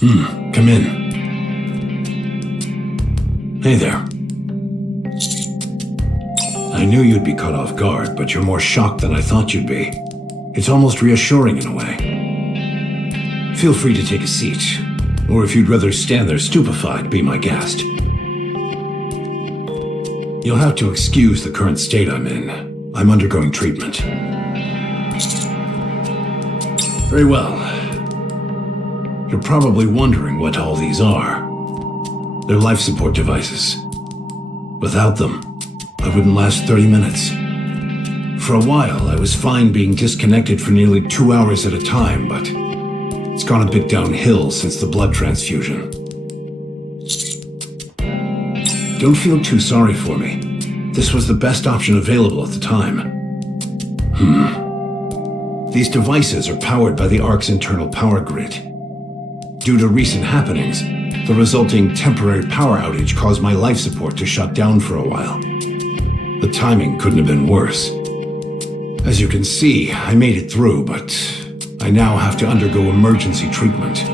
Come in. Hey there. I knew you'd be caught off guard, but you're more shocked than I thought you'd be. It's almost reassuring in a way. Feel free to take a seat, or if you'd rather stand there stupefied, be my guest. You'll have to excuse the current state I'm in. I'm undergoing treatment. Very well. You're probably wondering what all these are. They're life support devices. Without them, I wouldn't last 30 minutes. For a while, I was fine being disconnected for nearly 2 hours at a time, but it's gone a bit downhill since the blood transfusion. Don't feel too sorry for me. This was the best option available at the time. These devices are powered by the Ark's internal power grid. Due to recent happenings, the resulting temporary power outage caused my life support to shut down for a while. The timing couldn't have been worse. As you can see, I made it through, but I now have to undergo emergency treatment.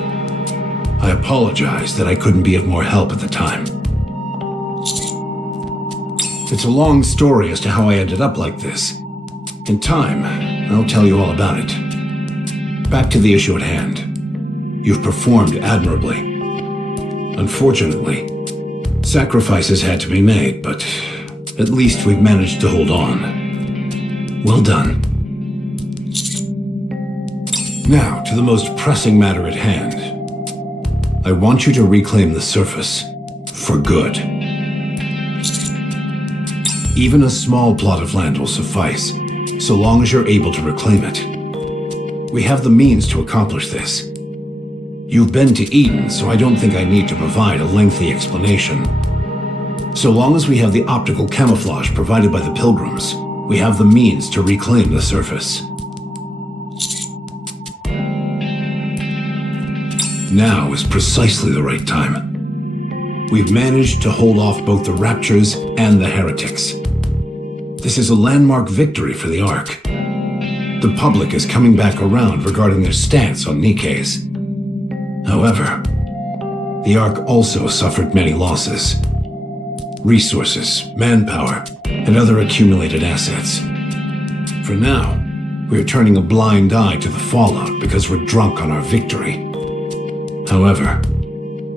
I apologize that I couldn't be of more help at the time. It's a long story as to how I ended up like this. In time, I'll tell you all about it. Back to the issue at hand. You've performed admirably. Unfortunately, sacrifices had to be made, but at least we've managed to hold on. Well done. Now, to the most pressing matter at hand. I want you to reclaim the surface. For good. Even a small plot of land will suffice, so long as you're able to reclaim it. We have the means to accomplish this. You've been to Eden, so I don't think I need to provide a lengthy explanation. So long as we have the optical camouflage provided by the Pilgrims, we have the means to reclaim the surface. Now is precisely the right time. We've managed to hold off both the Raptures and the Heretics. This is a landmark victory for the Ark. The public is coming back around regarding their stance on Nikkes. However, the Ark also suffered many losses. Resources, manpower, and other accumulated assets. For now, we're turning a blind eye to the fallout because we're drunk on our victory. However,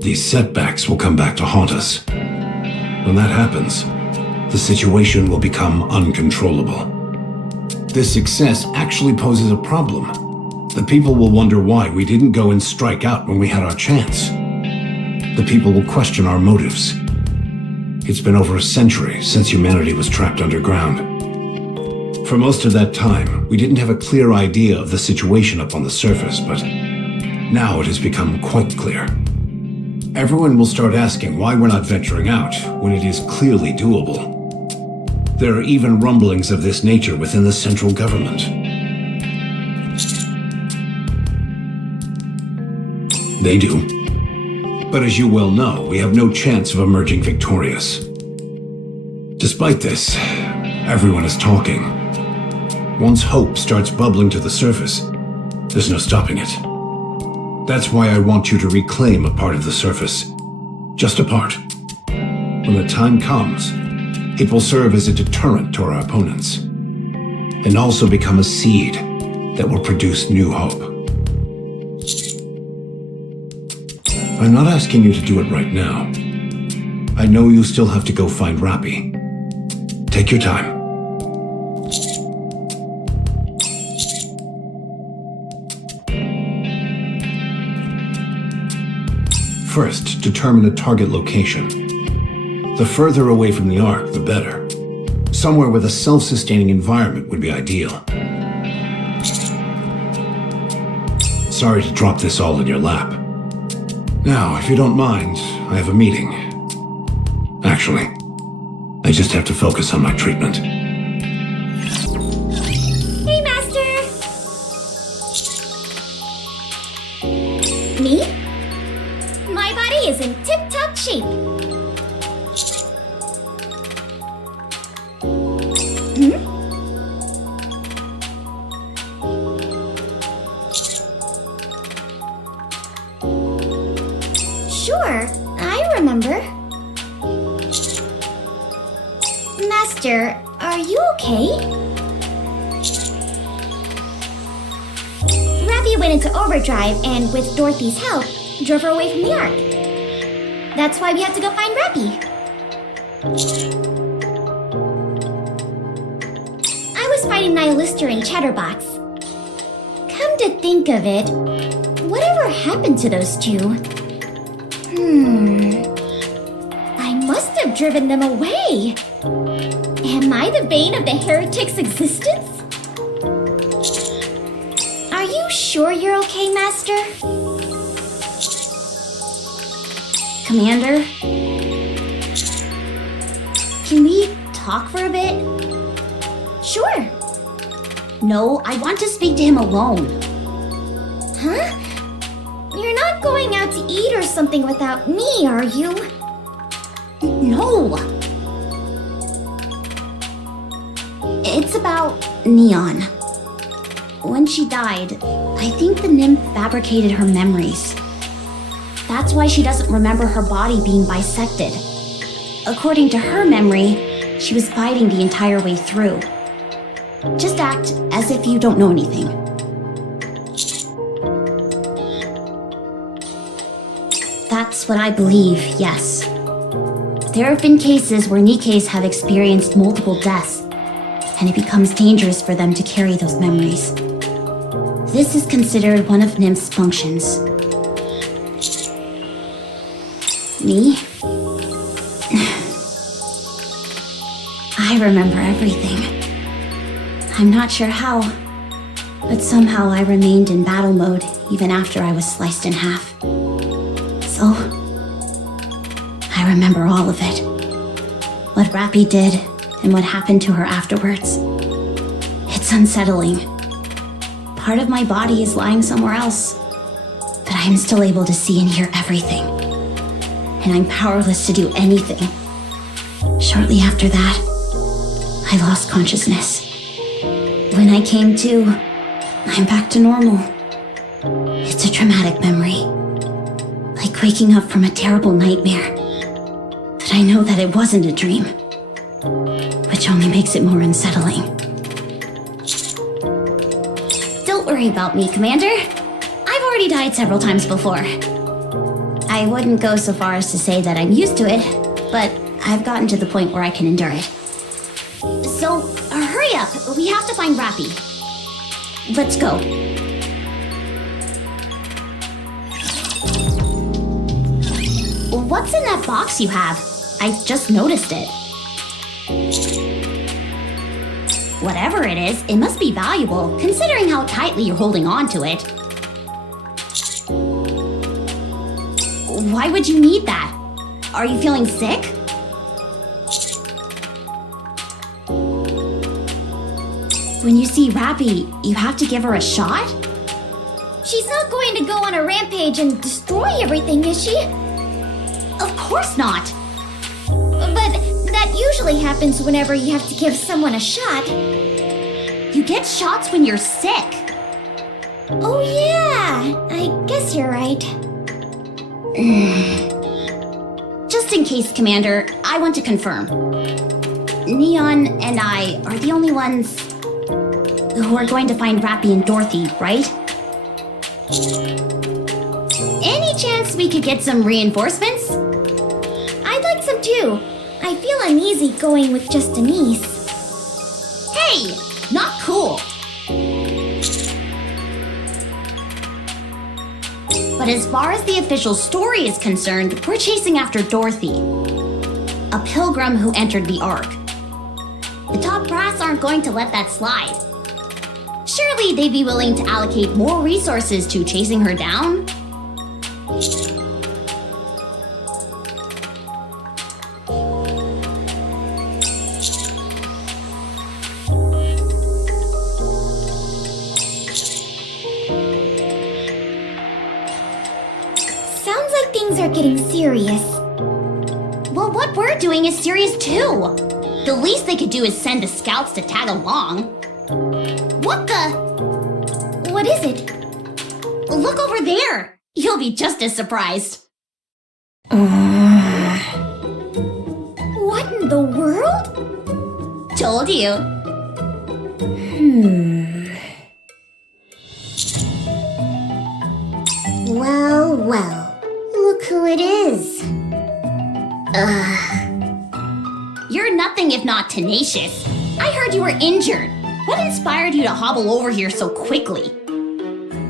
these setbacks will come back to haunt us. When that happens, the situation will become uncontrollable. This success actually poses a problem. The people will wonder why we didn't go and strike out when we had our chance. The people will question our motives. It's been over a century since humanity was trapped underground. For most of that time, we didn't have a clear idea of the situation up on the surface, but now it has become quite clear. Everyone will start asking why we're not venturing out when it is clearly doable. There are even rumblings of this nature within the central government. They do. But as you well know, we have no chance of emerging victorious. Despite this, everyone is talking. Once hope starts bubbling to the surface, there's no stopping it. That's why I want you to reclaim a part of the surface. Just a part. When the time comes, it will serve as a deterrent to our opponents, and also become a seed that will produce new hope. I'm not asking you to do it right now. I know you still have to go find Rapi. Take your time. First, determine a target location. The further away from the Ark, the better. Somewhere with a self-sustaining environment would be ideal. Sorry to drop this all in your lap. Now, if you don't mind, I have a meeting. Actually, I just have to focus on my treatment. Hey, Master! Me? My body is in tip-top shape. Sure, I remember. Master, are you okay? Rapi went into overdrive and, with Dorothy's help, drove her away from the Ark. That's why we had to go find Rapi. I was fighting Nihilister and Chatterbox. Come to think of it, whatever happened to those two? I must have driven them away. Am I the bane of the heretic's existence? Are you sure you're okay, Master? Commander? Can we talk for a bit? Sure. No, I want to speak to him alone. Huh? You're not going out to eat or something without me, are you? No! It's about Neon. When she died, I think the nymph fabricated her memories. That's why she doesn't remember her body being bisected. According to her memory, she was fighting the entire way through. Just act as if you don't know anything. That's what I believe, yes. There have been cases where Nikkes have experienced multiple deaths, and it becomes dangerous for them to carry those memories. This is considered one of Nymph's functions. Me? I remember everything. I'm not sure how, but somehow I remained in battle mode even after I was sliced in half. So, I remember all of it. What Rapi did and what happened to her afterwards. It's unsettling. Part of my body is lying somewhere else, but I am still able to see and hear everything. And I'm powerless to do anything. Shortly after that, I lost consciousness. When I came to, I'm back to normal. It's a traumatic memory. Like waking up from a terrible nightmare. But I know that it wasn't a dream. Which only makes it more unsettling. Don't worry about me, Commander. I've already died several times before. I wouldn't go so far as to say that I'm used to it, but I've gotten to the point where I can endure it. So, hurry up. We have to find Rapi. Let's go. What's in that box you have? I just noticed it. Whatever it is, it must be valuable, considering how tightly you're holding on to it. Why would you need that? Are you feeling sick? When you see Rapi, you have to give her a shot? She's not going to go on a rampage and destroy everything, is she? Of course not! But that usually happens whenever you have to give someone a shot. You get shots when you're sick. Oh yeah, I guess you're right. Just in case, Commander, I want to confirm. Neon and I are the only ones who are going to find Rapi and Dorothy, right? Any chance we could get some reinforcements? I'd like some too. I feel uneasy going with just a niece. Hey! Not cool! But as far as the official story is concerned, we're chasing after Dorothy, a pilgrim who entered the Ark. The top brass aren't going to let that slide. Surely they'd be willing to allocate more resources to chasing her down? Sounds like things are getting serious. Well, what we're doing is serious too. The least they could do is send the scouts to tag along. What the? What is it? Look over there! You'll be just as surprised. What in the world? Told you. Well, well. Look who it is. You're nothing if not tenacious. I heard you were injured. What inspired you to hobble over here so quickly?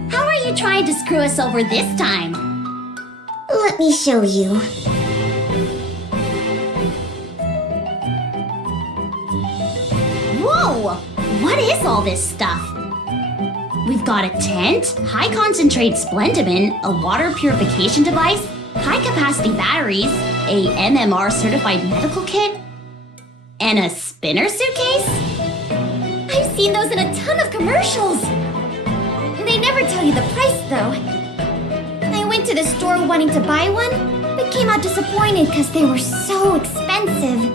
How are you trying to screw us over this time? Let me show you. Whoa! What is all this stuff? We've got a tent, high-concentrate Splendimin, a water purification device, high-capacity batteries, a MMR-certified medical kit, and a spinner suitcase? I've seen those in a ton of commercials. They never tell you the price, though. I went to the store wanting to buy one, but came out disappointed because they were so expensive.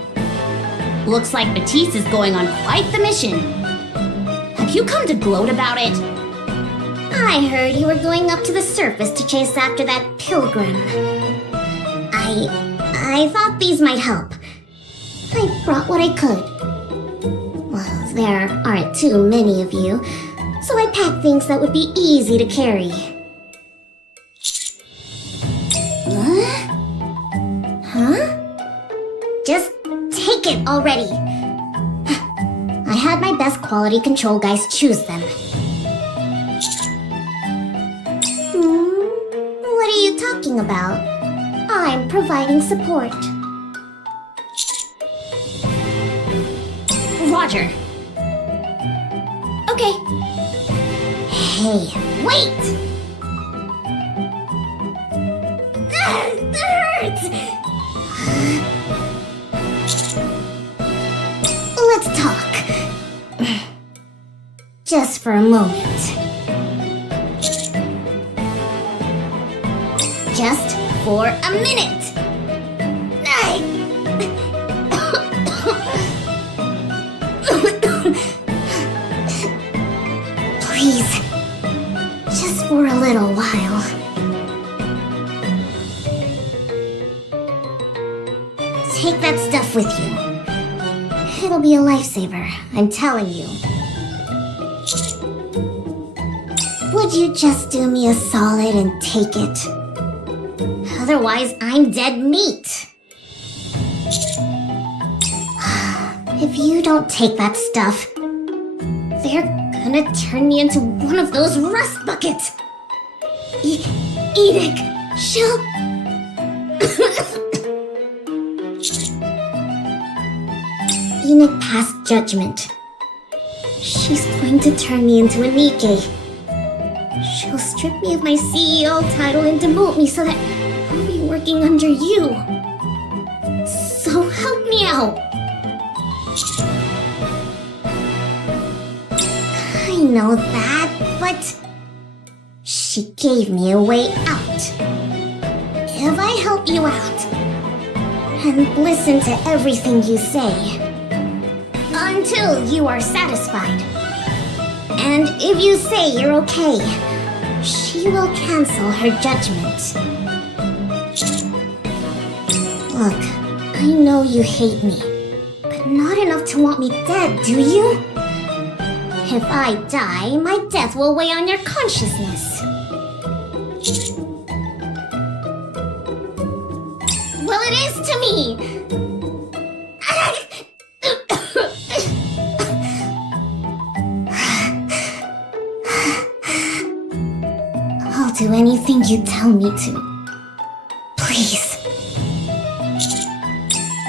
Looks like Matisse is going on quite the mission. Have you come to gloat about it? I heard you were going up to the surface to chase after that pilgrim. I thought these might help. I brought what I could. Well, there aren't too many of you, so I packed things that would be easy to carry. Huh? Just take it already. I had my best quality control guys choose them. What are you talking about? I'm providing support. Roger. Okay. Hey, wait! That hurts! Let's talk. Just for a moment. Just for a minute! Please, just for a little while. Take that stuff with you. It'll be a lifesaver, I'm telling you. Would you just do me a solid and take it? Otherwise, I'm dead meat. If you don't take that stuff, they're gonna turn me into one of those rust buckets. Edic, she'll... Enoch passed judgment. She's going to turn me into a Nikke. She'll strip me of my CEO title and demote me so that I'll be working under you. So help me out. I know that, but she gave me a way out. If I help you out and listen to everything you say until you are satisfied, and if you say you're okay, she will cancel her judgment. Look, I know you hate me, but not enough to want me dead, do you? If I die, my death will weigh on your consciousness. Well, it is to me! I'll do anything you tell me to. Please.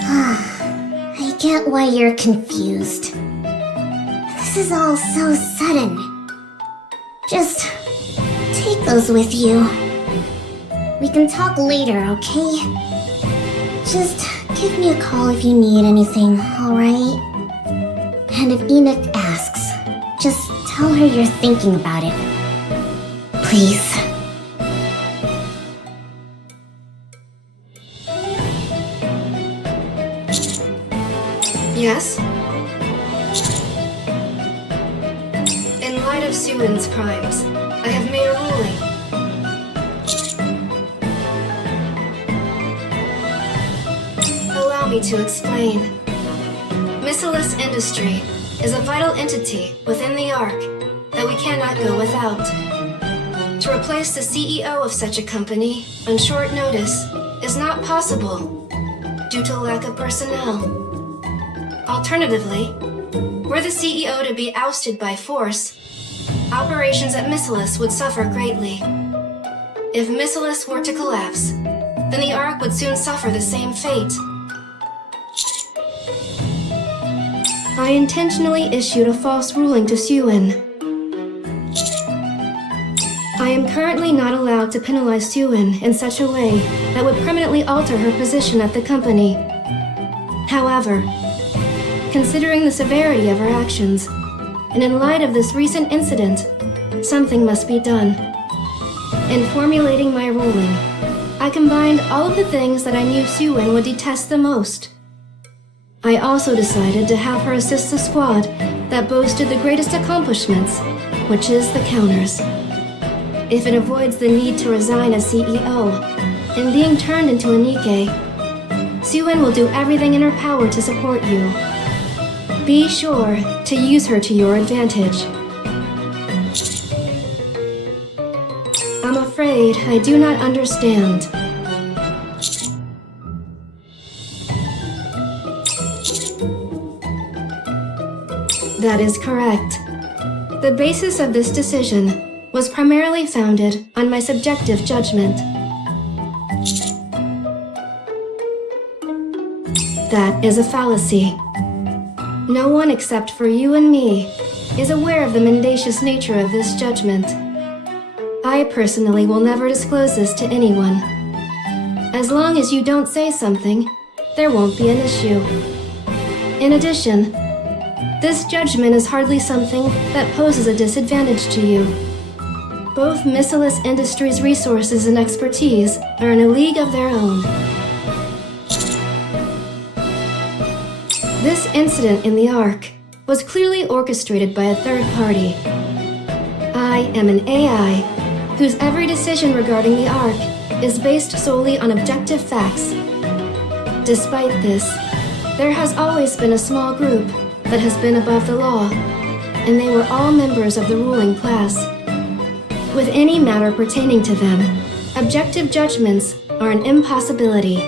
I get why you're confused. This is all so sudden. Just take those with you. We can talk later, okay? Just give me a call if you need anything, alright? And if Enoch asks, just tell her you're thinking about it. Please. Yes? In light of Suin's crimes, I have made a ruling. me to explain. Nihilister industry is a vital entity within the Ark that we cannot go without. To replace the CEO of such a company on short notice is not possible due to lack of personnel. Alternatively, were the CEO to be ousted by force, operations at Nihilister would suffer greatly. If Nihilister were to collapse, then the Ark would soon suffer the same fate. I intentionally issued a false ruling to Suen. I am currently not allowed to penalize Suen in such a way that would permanently alter her position at the company. However, considering the severity of her actions, and in light of this recent incident, something must be done. In formulating my ruling, I combined all of the things that I knew Suen would detest the most. I also decided to have her assist the squad that boasted the greatest accomplishments, which is the Counters. If it avoids the need to resign as CEO and being turned into a Nikke, Suen will do everything in her power to support you. Be sure to use her to your advantage. I'm afraid I do not understand. That is correct. The basis of this decision was primarily founded on my subjective judgment. That is a fallacy. No one except for you and me is aware of the mendacious nature of this judgment. I personally will never disclose this to anyone. As long as you don't say something, there won't be an issue. In addition, this judgment is hardly something that poses a disadvantage to you. Both Nihilister Industries' resources and expertise are in a league of their own. This incident in the Ark was clearly orchestrated by a third party. I am an AI whose every decision regarding the Ark is based solely on objective facts. Despite this, there has always been a small group that has been above the law, and they were all members of the ruling class. With any matter pertaining to them, objective judgments are an impossibility,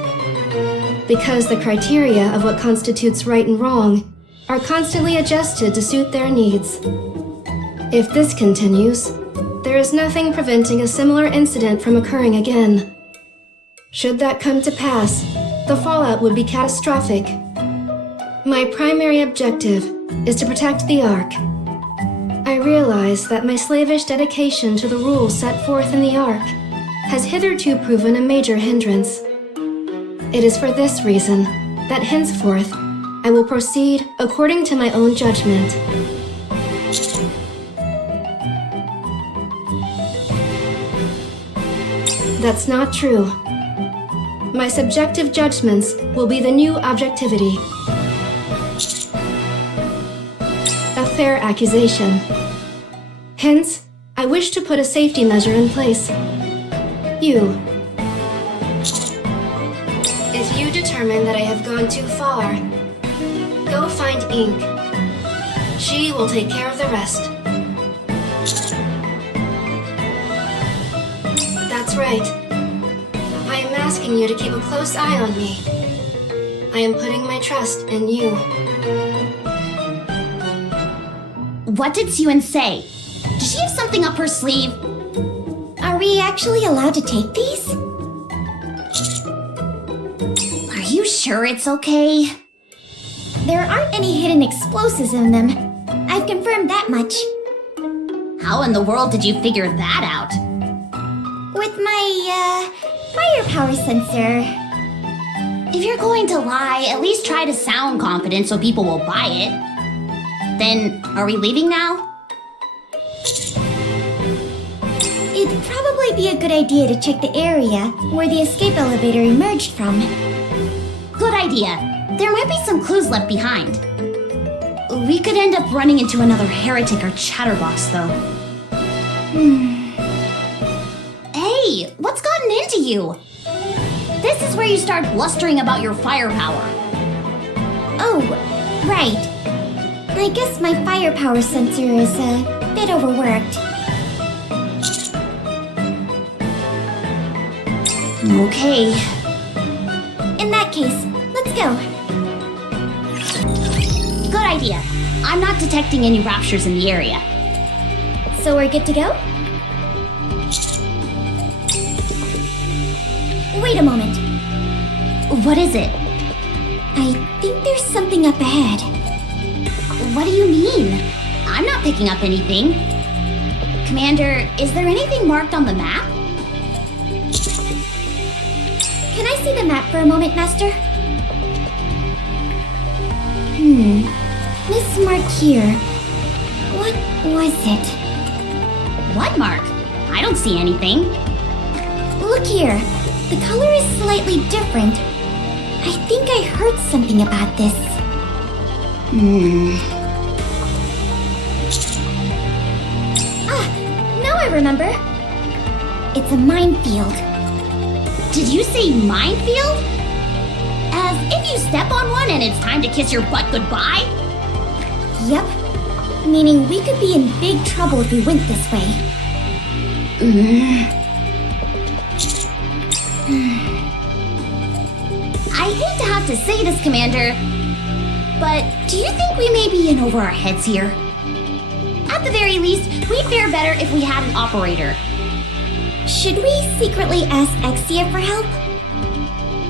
because the criteria of what constitutes right and wrong are constantly adjusted to suit their needs. If this continues, there is nothing preventing a similar incident from occurring again. Should that come to pass, the fallout would be catastrophic. My primary objective is to protect the Ark. I realize that my slavish dedication to the rules set forth in the Ark has hitherto proven a major hindrance. It is for this reason that henceforth I will proceed according to my own judgment. That's not true. My subjective judgments will be the new objectivity. A fair accusation. Hence, I wish to put a safety measure in place. You. If you determine that I have gone too far, go find Ink. She will take care of the rest. That's right. I am asking you to keep a close eye on me. I am putting my trust in you. What did Suen say? Does she have something up her sleeve? Are we actually allowed to take these? Are you sure it's okay? There aren't any hidden explosives in them. I've confirmed that much. How in the world did you figure that out? With my, firepower sensor. If you're going to lie, at least try to sound confident so people will buy it. Then, are we leaving now? It'd probably be a good idea to check the area where the escape elevator emerged from. Good idea. There might be some clues left behind. We could end up running into another heretic or chatterbox, though. Hey, what's gotten into you? This is where you start blustering about your firepower. Oh, right. I guess my firepower sensor is a bit overworked. Okay. In that case, let's go. Good idea. I'm not detecting any raptures in the area. So we're good to go? Wait a moment. What is it? I think there's something up ahead. What do you mean? I'm not picking up anything. Commander, is there anything marked on the map? Can I see the map for a moment, Master? This mark here. What was it? What mark? I don't see anything. Look here. The color is slightly different. I think I heard something about this. Now I remember. It's a minefield. Did you say minefield? As if you step on one and it's time to kiss your butt goodbye? Yep. Meaning we could be in big trouble if we went this way. I hate to have to say this, Commander, but do you think we may be in over our heads here? At the very least, we'd fare better if we had an operator. Should we secretly ask Exia for help?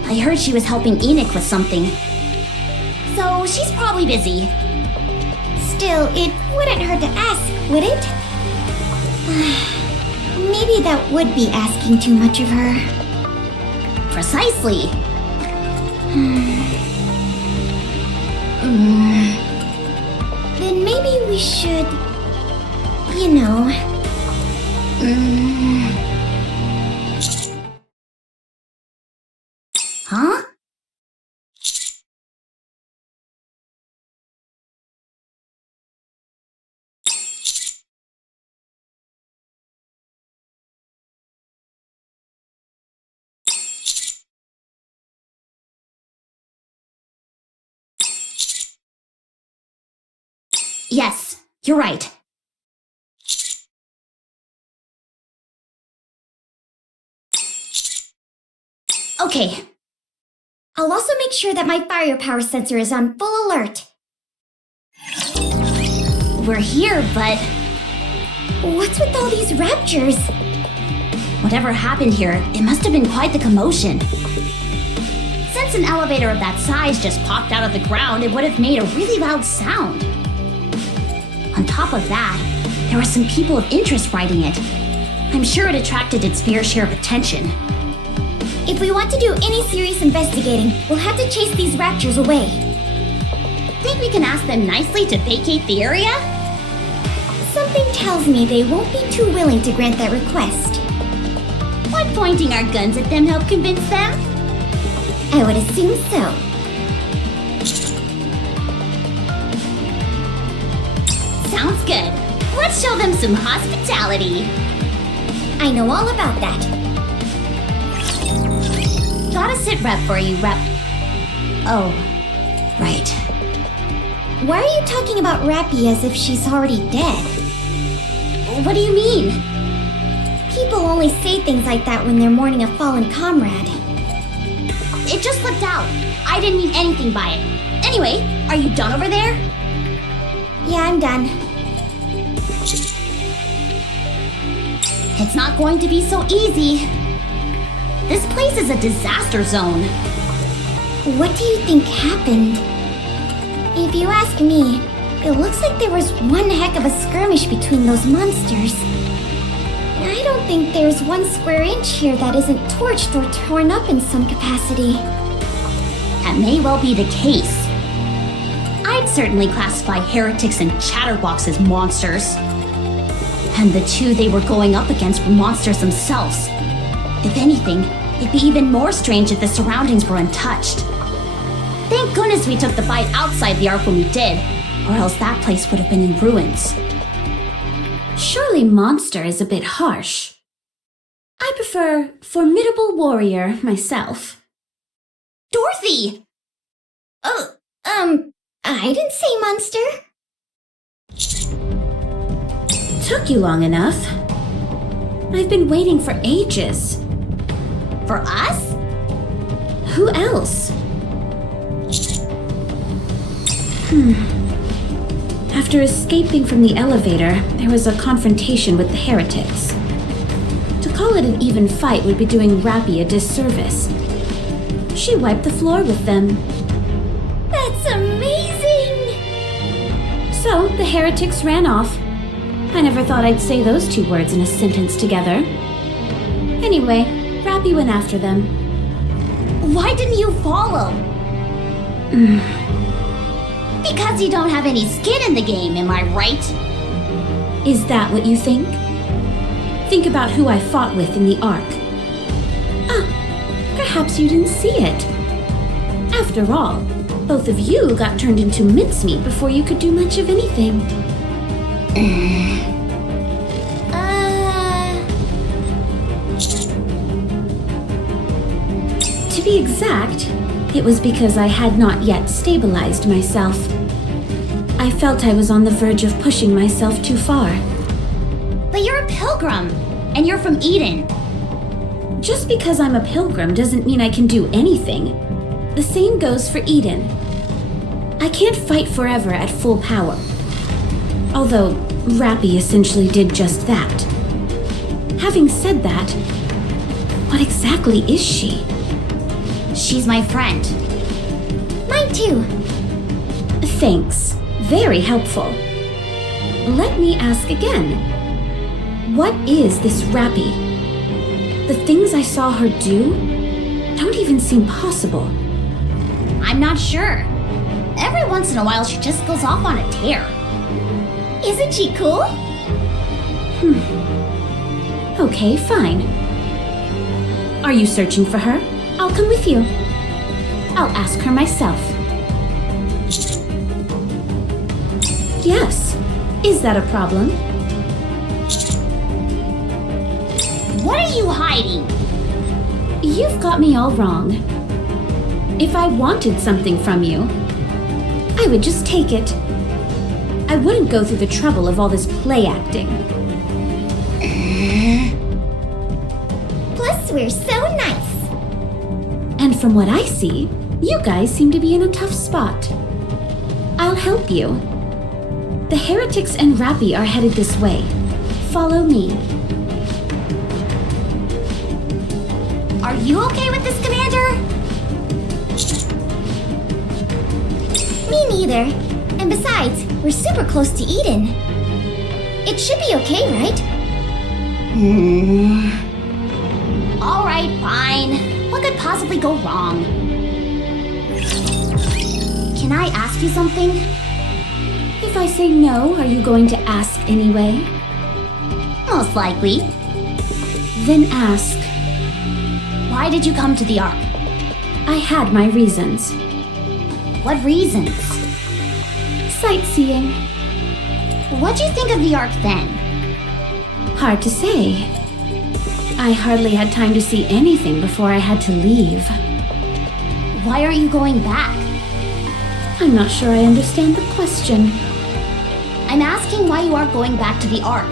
I heard she was helping Enoch with something. So she's probably busy. Still, it wouldn't hurt to ask, would it? Maybe that would be asking too much of her. Precisely. Then maybe we should... you know... Huh? Yes, you're right. Okay. I'll also make sure that my firepower sensor is on full alert. We're here, but What's with all these raptures? whatever happened here, it must have been quite the commotion. Since an elevator of that size just popped out of the ground, it would have made a really loud sound. On top of that, there were some people of interest riding it. I'm sure it attracted its fair share of attention. If we want to do any serious investigating, we'll have to chase these raptors away. Think we can ask them nicely to vacate the area? Something tells me they won't be too willing to grant that request. Would pointing our guns at them help convince them? I would assume so. Sounds good. Let's show them some hospitality. I know all about that. Got a sit rep for you, Rep. Oh, right. Why are you talking about Rapi as if she's already dead? What do you mean? People only say things like that when they're mourning a fallen comrade. It just slipped out. I didn't mean anything by it. Anyway, are you done over there? Yeah, I'm done. It's not going to be so easy. This place is a disaster zone. What do you think happened? If you ask me, it looks like there was one heck of a skirmish between those monsters. I don't think there's one square inch here that isn't torched or torn up in some capacity. That may well be the case. I'd certainly classify heretics and chatterbox as monsters. And the two they were going up against were monsters themselves. If anything, it'd be even more strange if the surroundings were untouched. Thank goodness we took the fight outside the Ark when we did, or else that place would have been in ruins. Surely monster is a bit harsh. I prefer formidable warrior myself. Dorothy! I didn't say monster. Took you long enough. I've been waiting for ages. For us? Who else? After escaping from the elevator, there was a confrontation with the heretics. To call it an even fight would be doing Rapi a disservice. She wiped the floor with them. That's amazing! So, the heretics ran off. I never thought I'd say those two words in a sentence together. Anyway, Rapi went after them. Why didn't you follow? Because you don't have any skin in the game, am I right? Is that what you think? Think about who I fought with in the Ark. Perhaps you didn't see it. After all, both of you got turned into mincemeat before you could do much of anything. To be exact, it was because I had not yet stabilized myself. I felt I was on the verge of pushing myself too far. But you're a pilgrim, and you're from Eden. Just because I'm a pilgrim doesn't mean I can do anything. The same goes for Eden. I can't fight forever at full power. Although, Rapi essentially did just that. Having said that, what exactly is she? She's my friend. Mine too. Thanks. Very helpful. Let me ask again. What is this Rapi? The things I saw her do don't even seem possible. I'm not sure. Every once in a while, she just goes off on a tear. Isn't she cool? Okay, fine. Are you searching for her? I'll come with you. I'll ask her myself. Yes. Is that a problem? What are you hiding? You've got me all wrong. If I wanted something from you, I would just take it. I wouldn't go through the trouble of all this play acting. Plus, we're so nice. And from what I see, you guys seem to be in a tough spot. I'll help you. The heretics and Rapi are headed this way. Follow me. Are you okay with this, Commander? Me neither. And besides, we're super close to Eden. It should be okay, right? All right, fine. What could possibly go wrong? Can I ask you something? If I say no, are you going to ask anyway? Most likely. Then ask. Why did you come to the Ark? I had my reasons. What reasons? Sightseeing. What'd you think of the Ark then? Hard to say. I hardly had time to see anything before I had to leave. Why aren't you going back? I'm not sure I understand the question. I'm asking why you aren't going back to the Ark.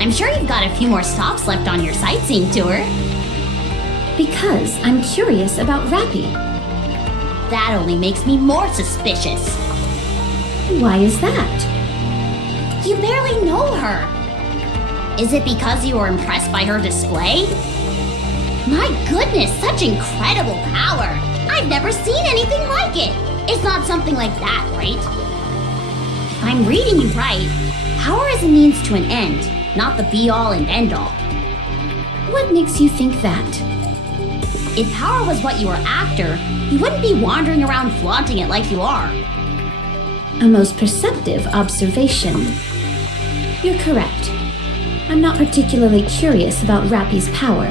I'm sure you've got a few more stops left on your sightseeing tour. Because I'm curious about Rapi. That only makes me more suspicious. Why is that? You barely know her. Is it because you were impressed by her display? My goodness, such incredible power! I've never seen anything like it! It's not something like that, right? If I'm reading you right, power is a means to an end, not the be-all and end-all. What makes you think that? If power was what you were after, you wouldn't be wandering around flaunting it like you are. A most perceptive observation. You're correct. I'm not particularly curious about Rapi's power.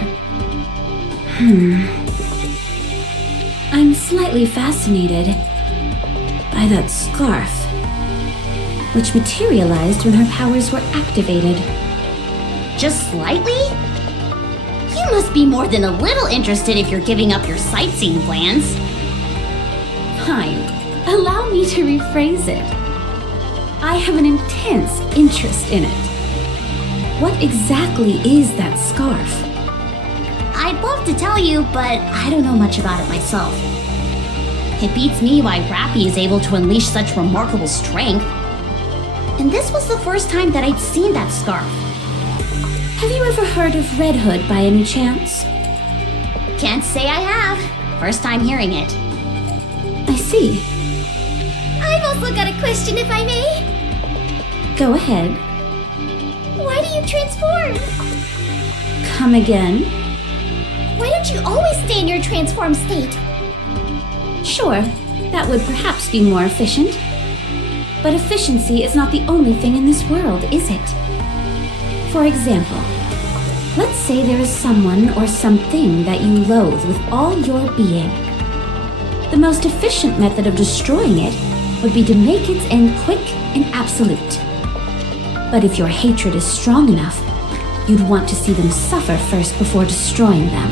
I'm slightly fascinated by that scarf, which materialized when her powers were activated. Just slightly? You must be more than a little interested if you're giving up your sightseeing plans. Fine. Allow me to rephrase it. I have an intense interest in it. What exactly is that scarf? I'd love to tell you, but I don't know much about it myself. It beats me why Rapi is able to unleash such remarkable strength. And this was the first time that I'd seen that scarf. Have you ever heard of Red Hood by any chance? Can't say I have. First time hearing it. I see. I've also got a question, if I may. Go ahead. Why do you transform? Come again? Why don't you always stay in your transformed state? Sure, that would perhaps be more efficient. But efficiency is not the only thing in this world, is it? For example, let's say there is someone or something that you loathe with all your being. The most efficient method of destroying it would be to make its end quick and absolute. But if your hatred is strong enough, you'd want to see them suffer first before destroying them.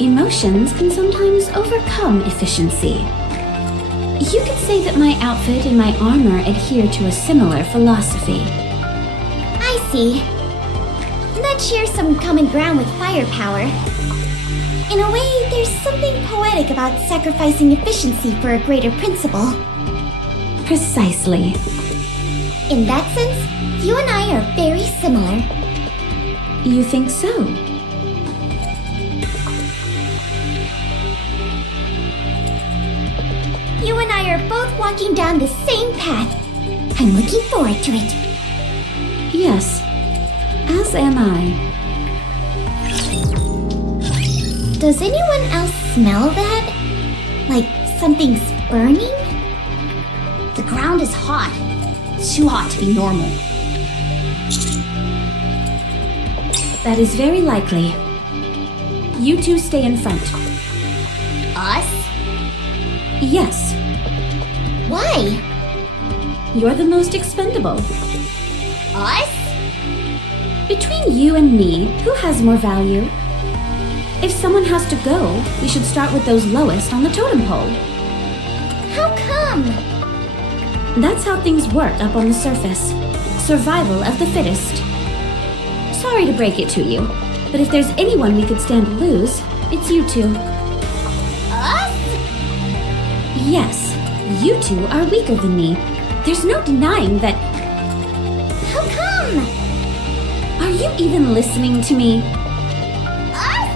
Emotions can sometimes overcome efficiency. You could say that my outfit and my armor adhere to a similar philosophy. I see. That shares some common ground with firepower. In a way, there's something poetic about sacrificing efficiency for a greater principle. Precisely. In that sense, you and I are very similar. You think so? You and I are both walking down the same path. I'm looking forward to it. Yes, as am I. Does anyone else smell that? Like something's burning? The ground is hot. It's too hot to be normal. That is very likely. You two stay in front. Us? Yes, Why? you're the most expendable. Us? Between you and me, who has more value? If someone has to go, we should start with those lowest on the totem pole. How come? That's how things work up on the surface. Survival of the fittest. Sorry to break it to you, but if there's anyone we could stand to lose, it's you two. Us? Yes, you two are weaker than me. There's no denying that. How come? Are you even listening to me? Us?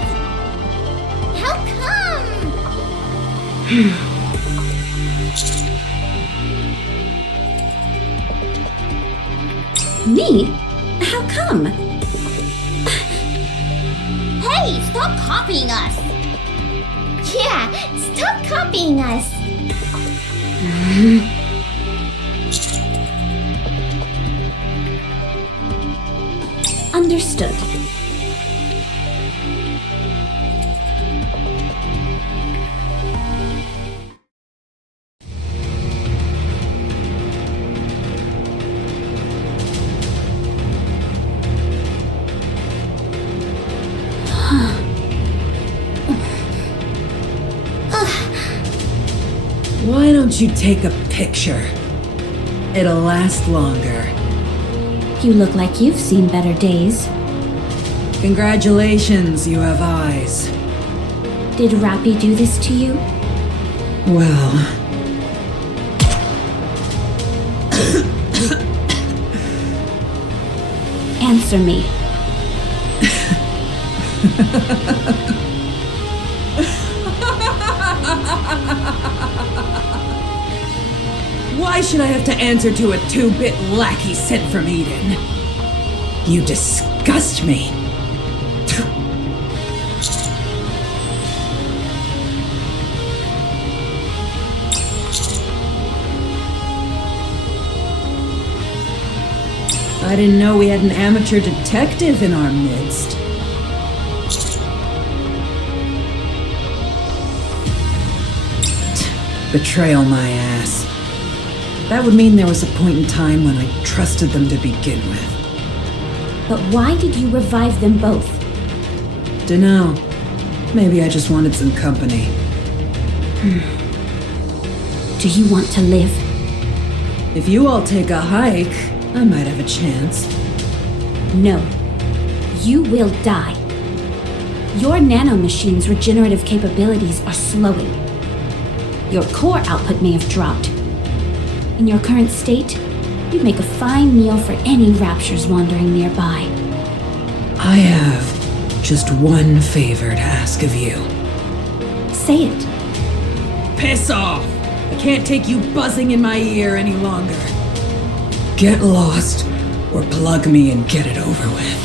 How come? Me? How come? Hey, stop copying us! Yeah, stop copying us. Understood. Why don't you take a picture? It'll last longer. You look like you've seen better days. Congratulations, you have eyes. Did Rapi do this to you? Well, Answer me. why should I have to answer to a 2-bit lackey sent from Eden? You disgust me. I didn't know we had an amateur detective in our midst. Betrayal, my ass. That would mean there was a point in time when I trusted them to begin with. But why did you revive them both? Dunno. Maybe I just wanted some company. Do you want to live? If you all take a hike, I might have a chance. No. You will die. Your nanomachine's regenerative capabilities are slowing. Your core output may have dropped. In your current state, you'd make a fine meal for any raptures wandering nearby. I have just one favor to ask of you. Say it. Piss off! I can't take you buzzing in my ear any longer. Get lost, or plug me and get it over with.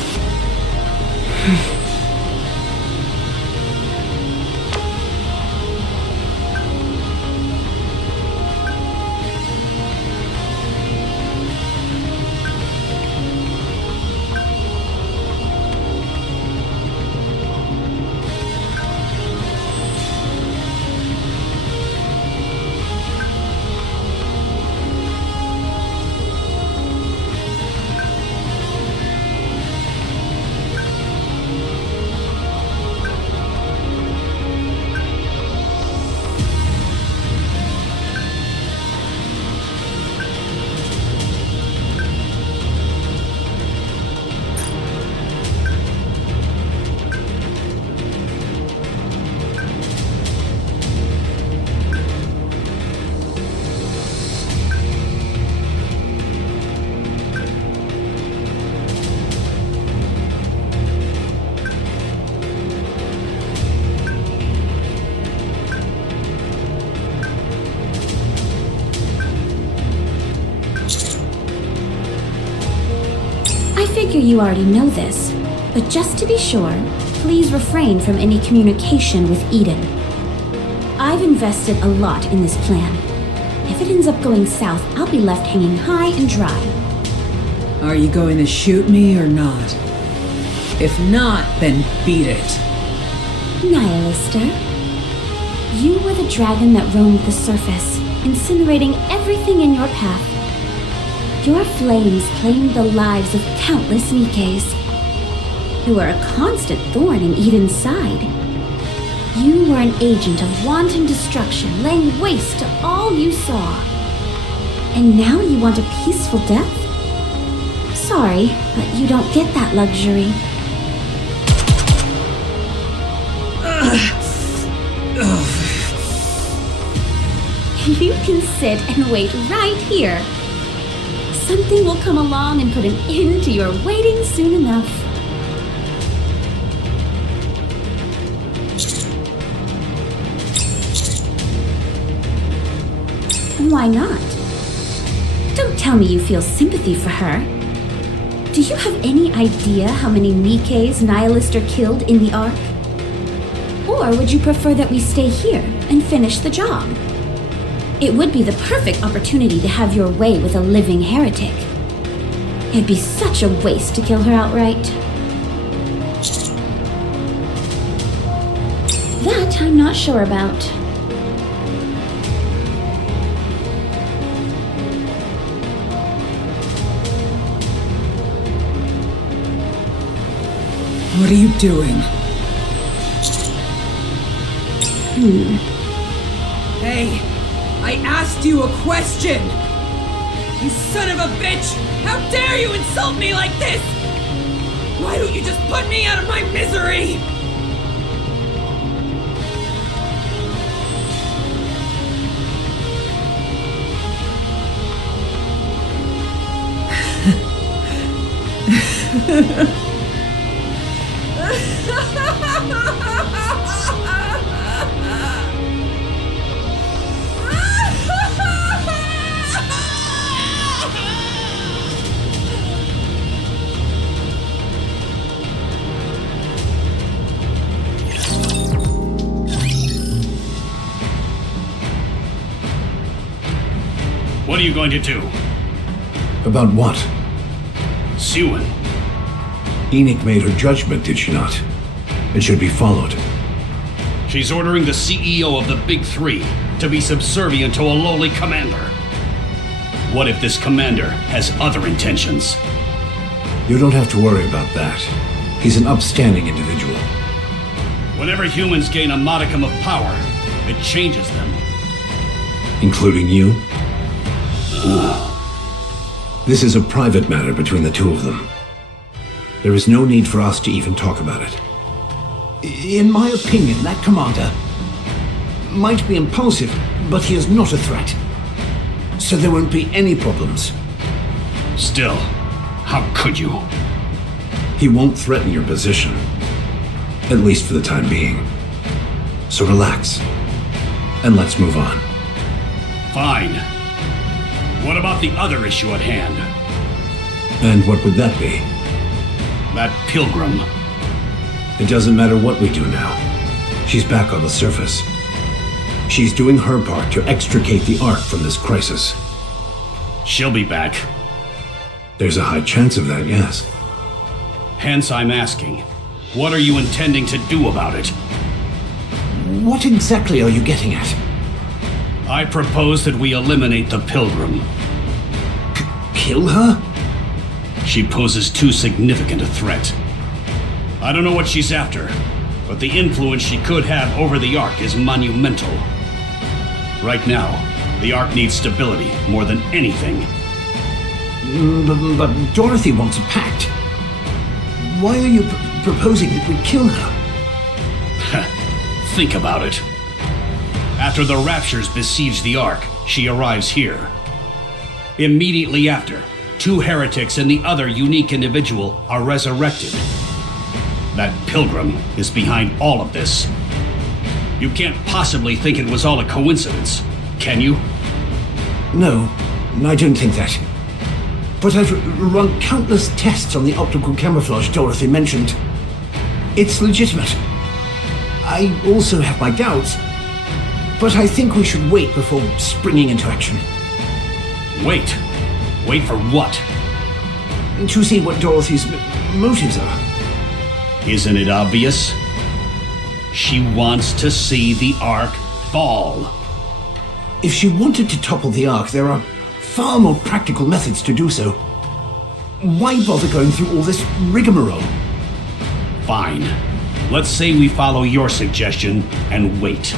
I figure you already know this, but just to be sure, please refrain from any communication with Eden. I've invested a lot in this plan. If it ends up going south, I'll be left hanging high and dry. Are you going to shoot me or not? If not, then beat it. Nihilister, you were the dragon that roamed the surface, incinerating everything in your path. Your flames claimed the lives of countless Nikkes, who were a constant thorn in Eden's side. You were an agent of wanton destruction, laying waste to all you saw. And now you want a peaceful death? Sorry, but you don't get that luxury. You can sit and wait right here. Something will come along and put an end to your waiting soon enough. Why not? Don't tell me you feel sympathy for her. Do you have any idea how many Nikkes Nihilister killed in the Ark? Or would you prefer that we stay here and finish the job? It would be the perfect opportunity to have your way with a living heretic. It'd be such a waste to kill her outright. That I'm not sure about. What are you doing? Hey, I asked you a question! You son of a bitch! How dare you insult me like this! Why don't you just put me out of my misery? What are you going to do? About what? Siwan. Enoch made her judgment, did she not? It should be followed. She's ordering the CEO of the Big Three to be subservient to a lowly commander. What if this commander has other intentions? You don't have to worry about that. He's an upstanding individual. Whenever humans gain a modicum of power, it changes them. Including you? This is a private matter between the two of them. There is no need for us to even talk about it. In my opinion, that commander might be impulsive, but he is not a threat. So there won't be any problems. Still, how could you? He won't threaten your position. At least for the time being. So relax. And let's move on. Fine. What about the other issue at hand? And what would that be? That pilgrim. It doesn't matter what we do now. She's back on the surface. She's doing her part to extricate the Ark from this crisis. She'll be back. There's a high chance of that, yes. Hence I'm asking, what are you intending to do about it? What exactly are you getting at? I propose that we eliminate the pilgrim. Kill her? She poses too significant a threat. I don't know what she's after, but the influence she could have over the Ark is monumental. Right now, the Ark needs stability more than anything. But Dorothy wants a pact. Why are you proposing that we kill her? Think about it. After the Raptures besiege the Ark, she arrives here. Immediately after, 2 heretics and the other unique individual are resurrected. That pilgrim is behind all of this. You can't possibly think it was all a coincidence, can you? No, I don't think that. But I've run countless tests on the optical camouflage Dorothy mentioned. It's legitimate. I also have my doubts, but I think we should wait before springing into action. Wait. Wait for what? To see what Dorothy's motives are. Isn't it obvious? She wants to see the Ark fall. If she wanted to topple the Ark, there are far more practical methods to do so. Why bother going through all this rigmarole? Fine. Let's say we follow your suggestion and wait.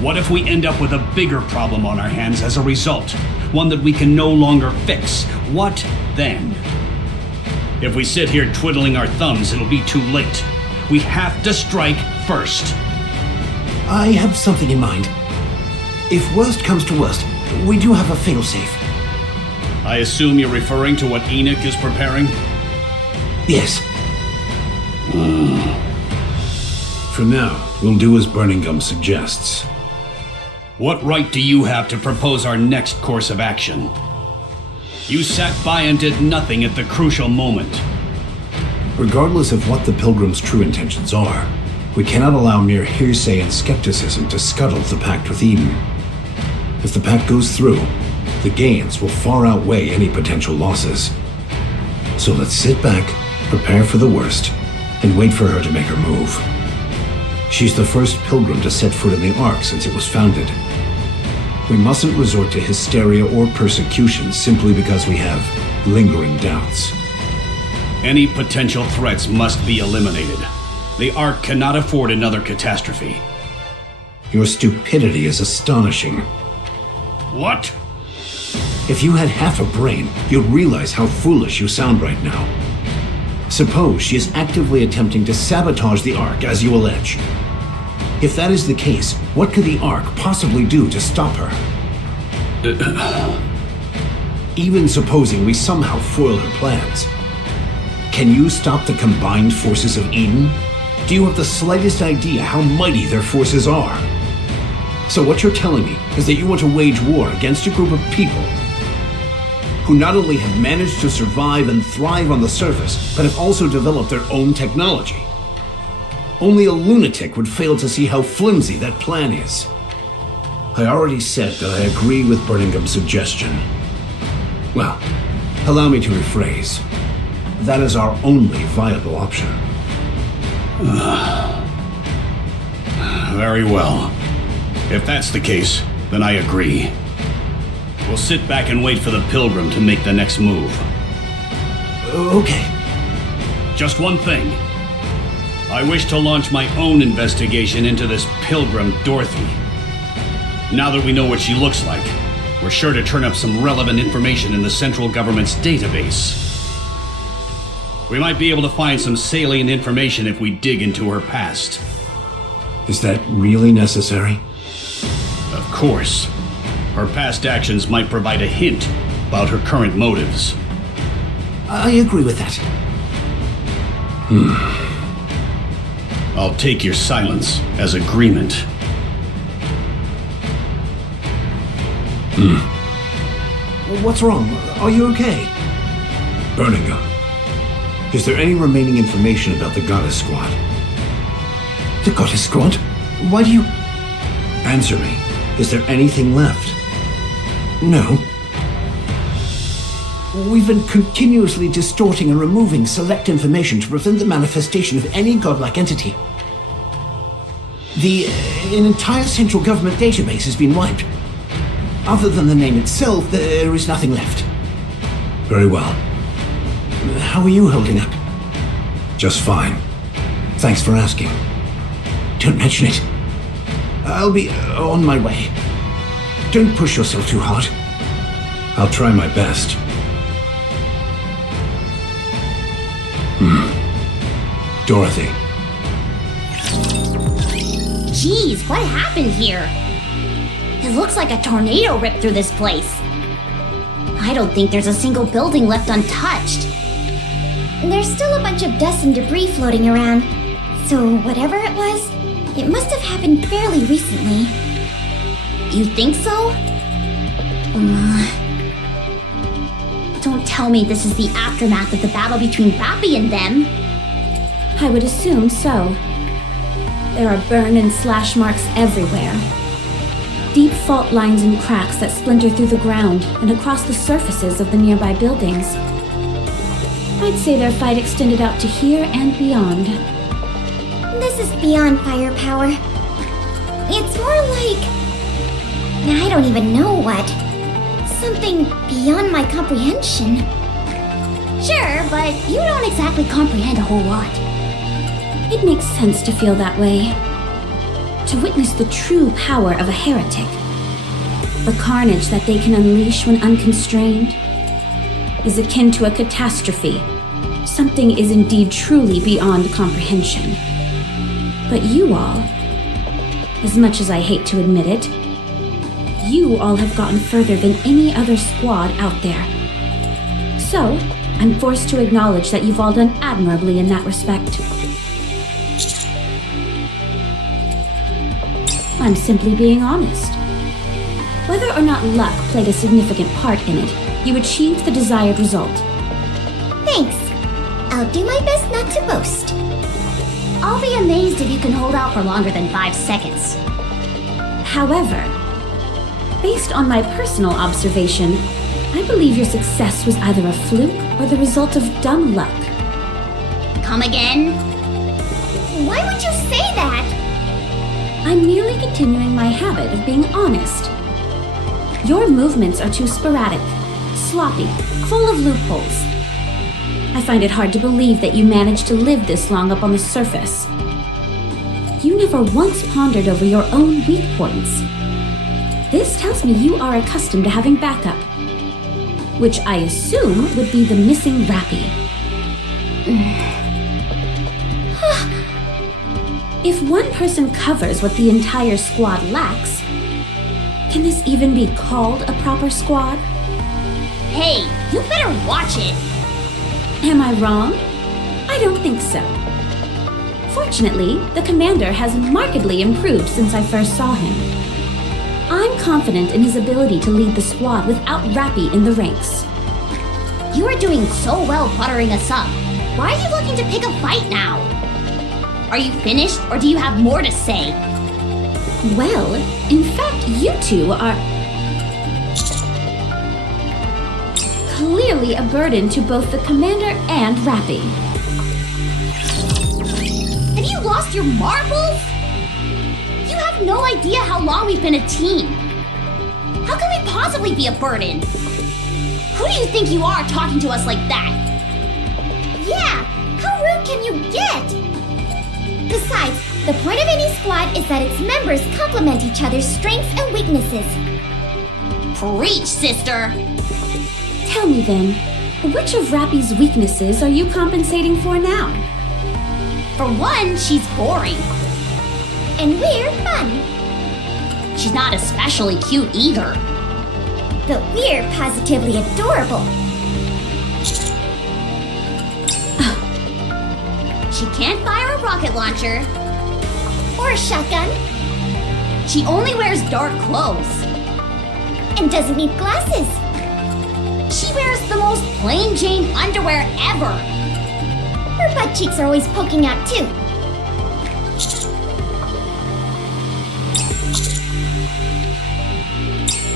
What if we end up with a bigger problem on our hands as a result? One that we can no longer fix? What then? If we sit here twiddling our thumbs, it'll be too late. We have to strike first. I have something in mind. If worst comes to worst, we do have a failsafe. I assume you're referring to what Enoch is preparing? Yes. For now, we'll do as Burning Gum suggests. What right do you have to propose our next course of action? You sat by and did nothing at the crucial moment. Regardless of what the Pilgrim's true intentions are, we cannot allow mere hearsay and skepticism to scuttle the pact with Eden. If the pact goes through, the gains will far outweigh any potential losses. So let's sit back, prepare for the worst, and wait for her to make her move. She's the first Pilgrim to set foot in the Ark since it was founded. We mustn't resort to hysteria or persecution simply because we have lingering doubts. Any potential threats must be eliminated. The Ark cannot afford another catastrophe. Your stupidity is astonishing. What? If you had half a brain, you'd realize how foolish you sound right now. Suppose she is actively attempting to sabotage the Ark, as you allege. If that is the case, what could the Ark possibly do to stop her? Even supposing we somehow foil her plans, can you stop the combined forces of Eden? Do you have the slightest idea how mighty their forces are? So what you're telling me is that you want to wage war against a group of people who not only have managed to survive and thrive on the surface, but have also developed their own technology. Only a lunatic would fail to see how flimsy that plan is. I already said that I agree with Burningham's suggestion. Well, allow me to rephrase. That is our only viable option. Very well. If that's the case, then I agree. We'll sit back and wait for the Pilgrim to make the next move. Okay. Just one thing. I wish to launch my own investigation into this Pilgrim, Dorothy. Now that we know what she looks like, we're sure to turn up some relevant information in the central government's database. We might be able to find some salient information if we dig into her past. Is that really necessary? Of course. Her past actions might provide a hint about her current motives. I agree with that. I'll take your silence as agreement. What's wrong? Are you okay? Burning Gun. Is there any remaining information about the Goddess Squad? The Goddess Squad? Why do you... Answer me. Is there anything left? No. We've been continuously distorting and removing select information to prevent the manifestation of any godlike entity. An entire central government database has been wiped. Other than the name itself, there is nothing left. Very well. How are you holding up? Just fine. Thanks for asking. Don't mention it. I'll be on my way. Don't push yourself too hard. I'll try my best. Dorothy. Jeez, what happened here? It looks like a tornado ripped through this place. I don't think there's a single building left untouched. There's still a bunch of dust and debris floating around. So whatever it was, it must have happened fairly recently. You think so? Don't tell me this is the aftermath of the battle between Rapi and them. I would assume so. There are burn and slash marks everywhere. Deep fault lines and cracks that splinter through the ground and across the surfaces of the nearby buildings. I'd say their fight extended out to here and beyond. This is beyond firepower. It's more like... I don't even know what. Something beyond my comprehension. Sure, but you don't exactly comprehend a whole lot. It makes sense to feel that way. To witness the true power of a heretic, the carnage that they can unleash when unconstrained, is akin to a catastrophe. Something is indeed truly beyond comprehension. But you all, as much as I hate to admit it, you all have gotten further than any other squad out there. So, I'm forced to acknowledge that you've all done admirably in that respect. I'm simply being honest. Whether or not luck played a significant part in it, you achieved the desired result. Thanks. I'll do my best not to boast. I'll be amazed if you can hold out for longer than 5 seconds. However, based on my personal observation, I believe your success was either a fluke or the result of dumb luck. Come again? Why would you say that? I'm merely continuing my habit of being honest. Your movements are too sporadic, sloppy, full of loopholes. I find it hard to believe that you managed to live this long up on the surface. You never once pondered over your own weak points. This tells me you are accustomed to having backup, which I assume would be the missing Rapi. If one person covers what the entire squad lacks, can this even be called a proper squad? Hey, you better watch it! Am I wrong? I don't think so. Fortunately, the commander has markedly improved since I first saw him. I'm confident in his ability to lead the squad without Rapi in the ranks. You are doing so well buttering us up. Why are you looking to pick a fight now? Are you finished, or do you have more to say? Well, in fact, you two are clearly a burden to both the commander and Rapi. Have you lost your marbles? You have no idea how long we've been a team. How can we possibly be a burden? Who do you think you are talking to us like that? Yeah, how rude can you get? Besides, The point of any squad is that its members complement each other's strengths and weaknesses. Preach, sister! Tell me then, which of Rapi's weaknesses are you compensating for now? For one, she's boring. And we're fun. She's not especially cute either. But we're positively adorable. She can't fire a rocket launcher. Or a shotgun. She only wears dark clothes. And doesn't need glasses. She wears the most plain Jane underwear ever. Her butt cheeks are always poking out too.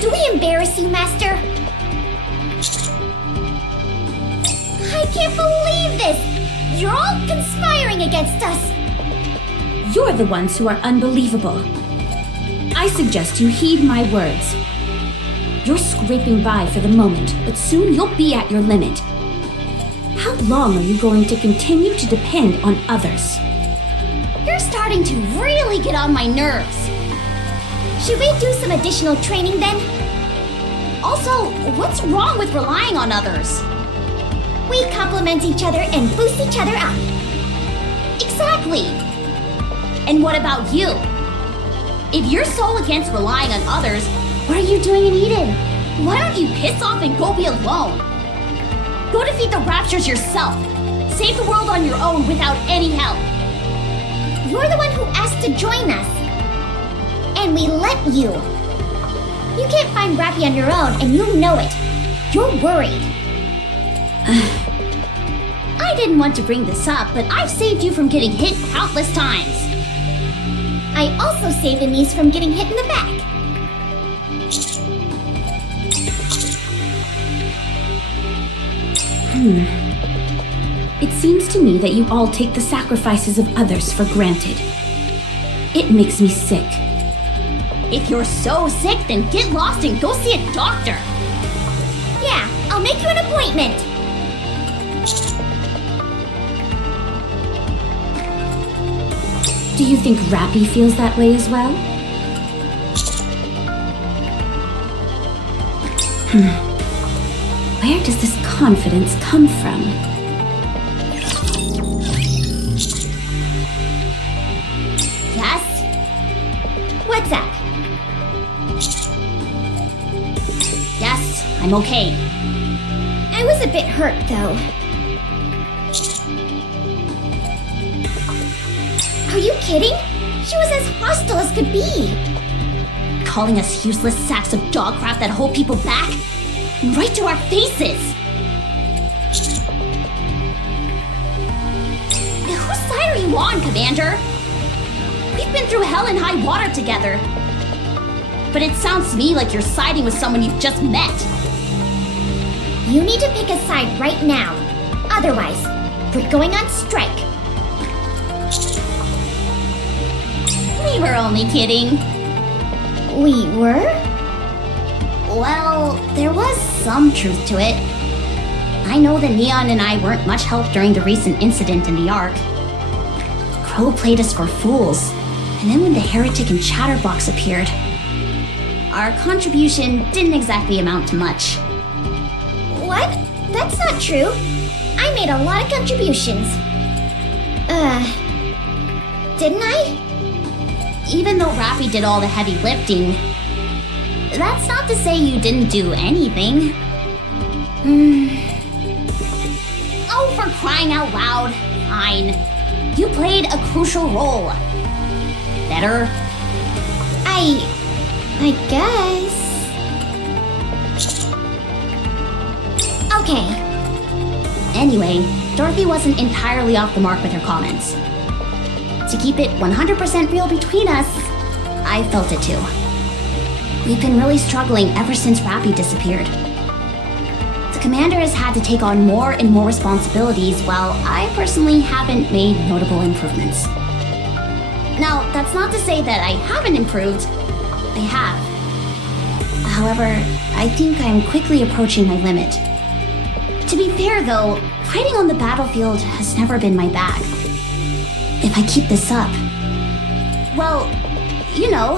Do we embarrass you, Master? I can't believe this! You're all conspiring against us! You're the ones who are unbelievable. I suggest you heed my words. You're scraping by for the moment, but soon you'll be at your limit. How long are you going to continue to depend on others? You're starting to really get on my nerves. Should we do some additional training then? Also, what's wrong with relying on others? We complement each other and boost each other up. Exactly. And what about you? If you're so against relying on others, what are you doing in Eden? Why don't you piss off and go be alone? Go defeat the Raptures yourself. Save the world on your own without any help. You're the one who asked to join us. And we let you. You can't find Rapi on your own, and you know it. You're worried. I didn't want to bring this up, but I've saved you from getting hit countless times. I also saved Anise from getting hit in the back. It seems to me that you all take the sacrifices of others for granted. It makes me sick. If you're so sick, then get lost and go see a doctor. Yeah, I'll make you an appointment. Do you think Rapi feels that way as well? Where does this confidence come from? Yes? What's up? Yes, I'm okay. I was a bit hurt, though. Are you kidding? She was as hostile as could be. Calling us useless sacks of dog crap that hold people back? Right to our faces! Whose side are you on, Commander? We've been through hell and high water together. But it sounds to me like you're siding with someone you've just met. You need to pick a side right now. Otherwise, we're going on strike. We were only kidding. We were? Well, there was some truth to it. I know that Neon and I weren't much help during the recent incident in the Ark. Crow played us for fools, and then when the Heretic and Chatterbox appeared, our contribution didn't exactly amount to much. What? That's not true. I made a lot of contributions. Didn't I? Even though Rapi did all the heavy lifting, that's not to say you didn't do anything. Oh, for crying out loud. Fine. You played a crucial role. Better? I guess. Okay. Anyway, Dorothy wasn't entirely off the mark with her comments. To keep it 100% real between us, I felt it too. We've been really struggling ever since Rapi disappeared. The commander has had to take on more and more responsibilities, while I personally haven't made notable improvements. Now, that's not to say that I haven't improved. I have. However, I think I'm quickly approaching my limit. To be fair though, fighting on the battlefield has never been my bag. If I keep this up, Well, you know,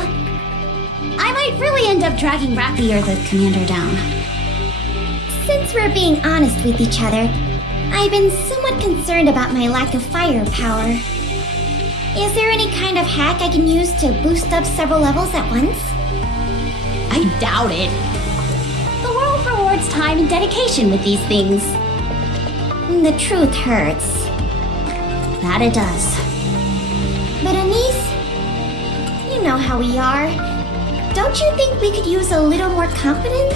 I might really end up dragging Rapi or the commander down. Since we're being honest with each other, I've been somewhat concerned about my lack of firepower. Is there any kind of hack I can use to boost up several levels at once? I doubt it. The world rewards time and dedication with these things. The truth hurts. That it does. But Anise, you know how we are. Don't you think we could use a little more confidence?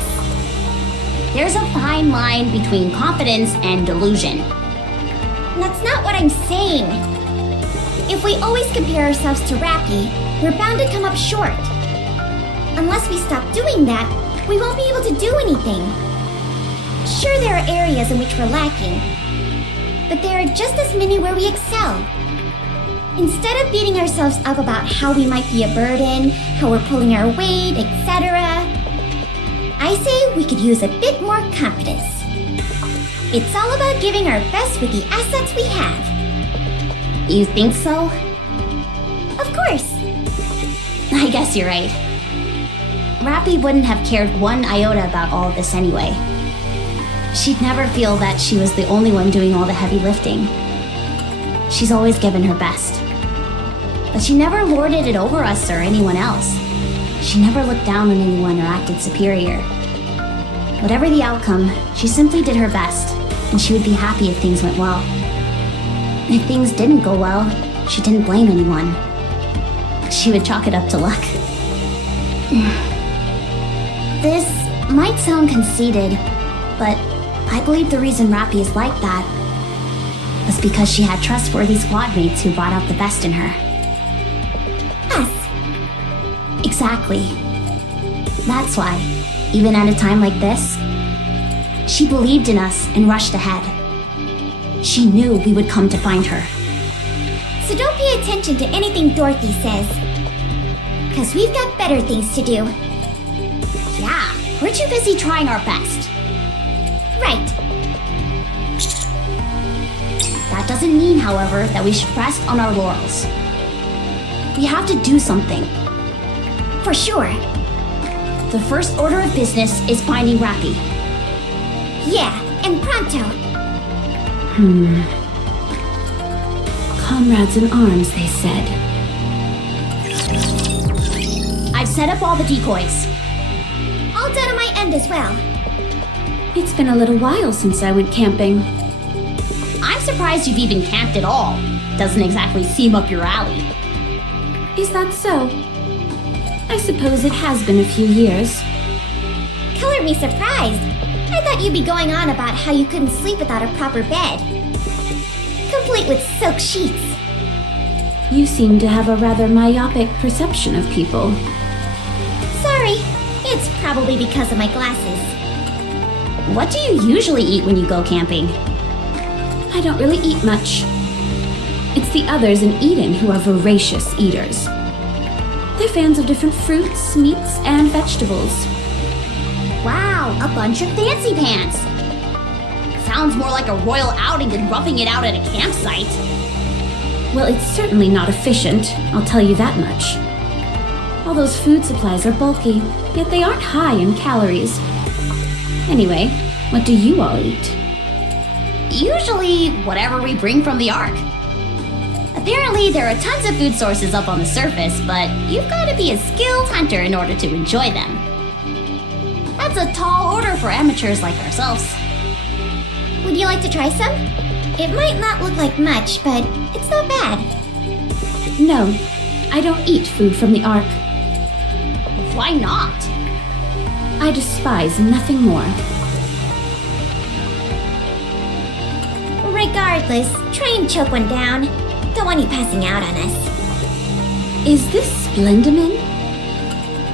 There's a fine line between confidence and delusion. That's not what I'm saying. If we always compare ourselves to Rapi, we're bound to come up short. Unless we stop doing that, we won't be able to do anything. Sure, there are areas in which we're lacking, but there are just as many where we excel. Instead of beating ourselves up about how we might be a burden, how we're pulling our weight, etc., I say we could use a bit more confidence. It's all about giving our best with the assets we have. You think so? Of course. I guess you're right. Rapi wouldn't have cared one iota about all of this anyway. She'd never feel that she was the only one doing all the heavy lifting. She's always given her best. But she never lorded it over us or anyone else. She never looked down on anyone or acted superior. Whatever the outcome, she simply did her best, and she would be happy if things went well. If things didn't go well, she didn't blame anyone. She would chalk it up to luck. This might sound conceited, but I believe the reason Rapi is like that was because she had trustworthy squad mates who brought out the best in her. Us. Exactly. That's why, even at a time like this, she believed in us and rushed ahead. She knew we would come to find her. So don't pay attention to anything Dorothy says. Because we've got better things to do. Yeah, we're too busy trying our best. Right. That doesn't mean, however, that we should rest on our laurels. We have to do something. For sure. The first order of business is finding Rapi. Yeah, and pronto. Comrades in arms, they said. I've set up all the decoys. All done on my end as well. It's been a little while since I went camping. I'm surprised you've even camped at all. Doesn't exactly seem up your alley. Is that so? I suppose it has been a few years. Color me surprised. I thought you'd be going on about how you couldn't sleep without a proper bed. Complete with soaked sheets. You seem to have a rather myopic perception of people. Sorry, it's probably because of my glasses. What do you usually eat when you go camping? I don't really eat much. It's the others in Eden who are voracious eaters. They're fans of different fruits, meats, and vegetables. Wow, a bunch of fancy pants. Sounds more like a royal outing than roughing it out at a campsite. Well, it's certainly not efficient, I'll tell you that much. All those food supplies are bulky, yet they aren't high in calories. Anyway, what do you all eat? Usually, whatever we bring from the Ark. Apparently, there are tons of food sources up on the surface, but you've got to be a skilled hunter in order to enjoy them. That's a tall order for amateurs like ourselves. Would you like to try some? It might not look like much, but it's not bad. No, I don't eat food from the Ark. Why not? I despise nothing more. Regardless, try and choke one down. Don't want you passing out on us. Is this Splendimin?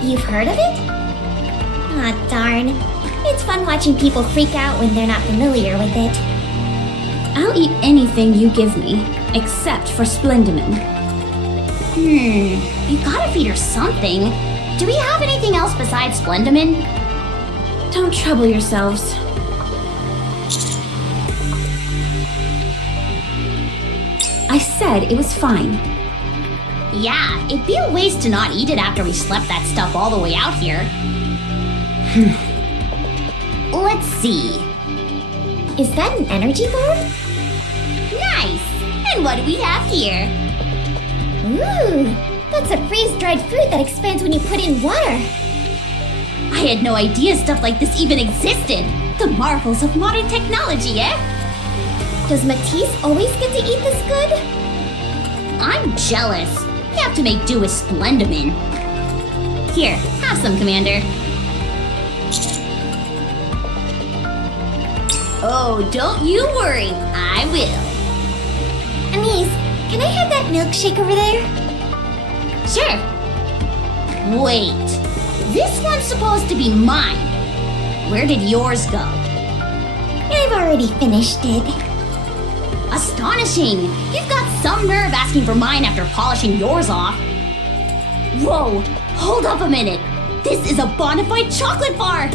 You've heard of it? Aw, darn. It's fun watching people freak out when they're not familiar with it. I'll eat anything you give me, except for Splendimin. You gotta feed her something. Do we have anything else besides Splendimin? Don't trouble yourselves. I said it was fine. Yeah, it'd be a waste to not eat it after we slept that stuff all the way out here. Let's see. Is that an energy bar? Nice! And what do we have here? Ooh, that's a freeze-dried fruit that expands when you put in water. I had no idea stuff like this even existed. The marvels of modern technology, eh? Does Matisse always get to eat this good? I'm jealous. We have to make do with Splendamin. Here, have some, Commander. Oh, don't you worry. I will. Anise, can I have that milkshake over there? Sure. Wait. This one's supposed to be mine. Where did yours go? I've already finished it. Astonishing! You've got some nerve asking for mine after polishing yours off. Whoa! Hold up a minute! This is a bona fide chocolate bar!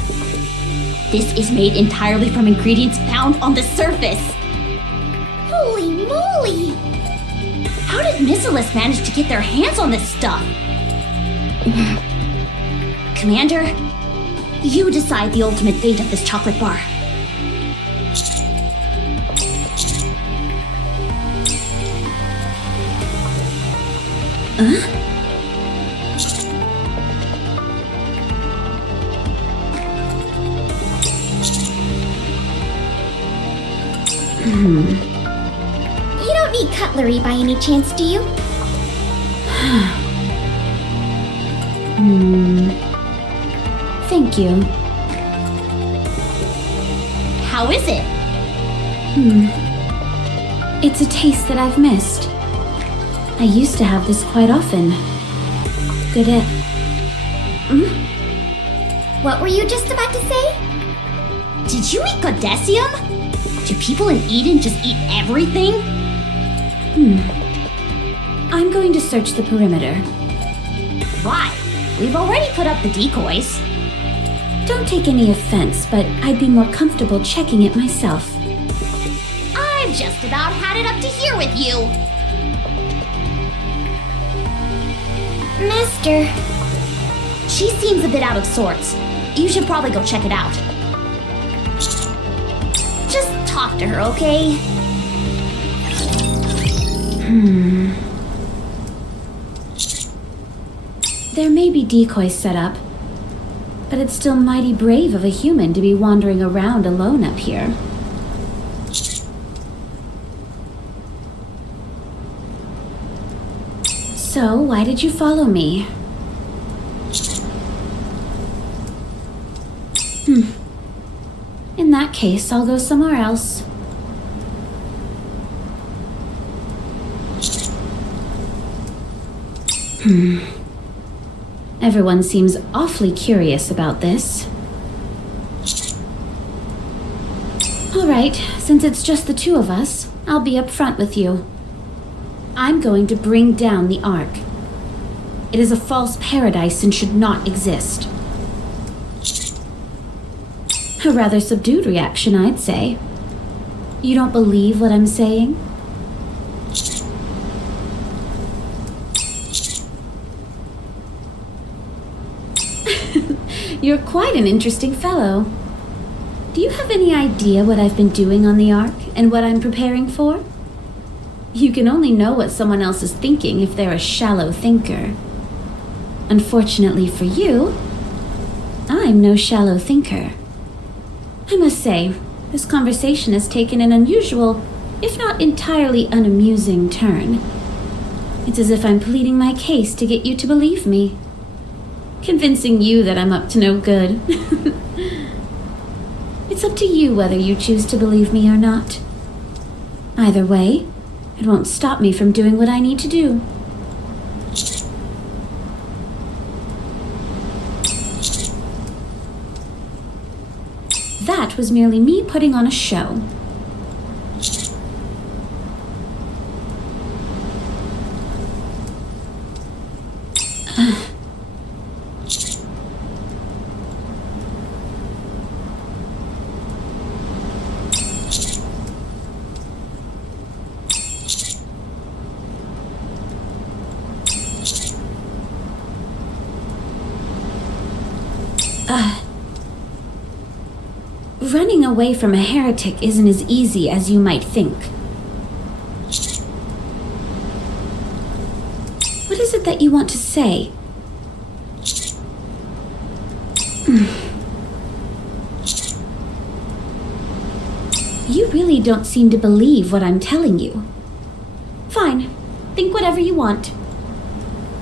This is made entirely from ingredients found on the surface. Holy moly! How did Nihilists manage to get their hands on this stuff? Commander, you decide the ultimate fate of this chocolate bar. You don't need cutlery by any chance, do you? Thank you. How is it? It's a taste that I've missed. I used to have this quite often. Good it. What were you just about to say? Did you eat Godesium? Do people in Eden just eat everything? I'm going to search the perimeter. Why? We've already put up the decoys. Don't take any offense, but I'd be more comfortable checking it myself. I've just about had it up to here with you. Master, She seems a bit out of sorts. You should probably go check it out. Just talk to her, okay? There may be decoys set up, but it's still mighty brave of a human to be wandering around alone up here. So, why did you follow me? In that case, I'll go somewhere else. Everyone seems awfully curious about this. All right, since it's just the two of us, I'll be upfront with you. I'm going to bring down the Ark. It is a false paradise and should not exist. A rather subdued reaction, I'd say. You don't believe what I'm saying? You're quite an interesting fellow. Do you have any idea what I've been doing on the Ark and what I'm preparing for? You can only know what someone else is thinking if they're a shallow thinker. Unfortunately for you, I'm no shallow thinker. I must say, this conversation has taken an unusual, if not entirely unamusing turn. It's as if I'm pleading my case to get you to believe me. Convincing you that I'm up to no good. It's up to you whether you choose to believe me or not. Either way, it won't stop me from doing what I need to do. That was merely me putting on a show. Running away from a heretic isn't as easy as you might think. What is it that you want to say? You really don't seem to believe what I'm telling you. Fine, think whatever you want.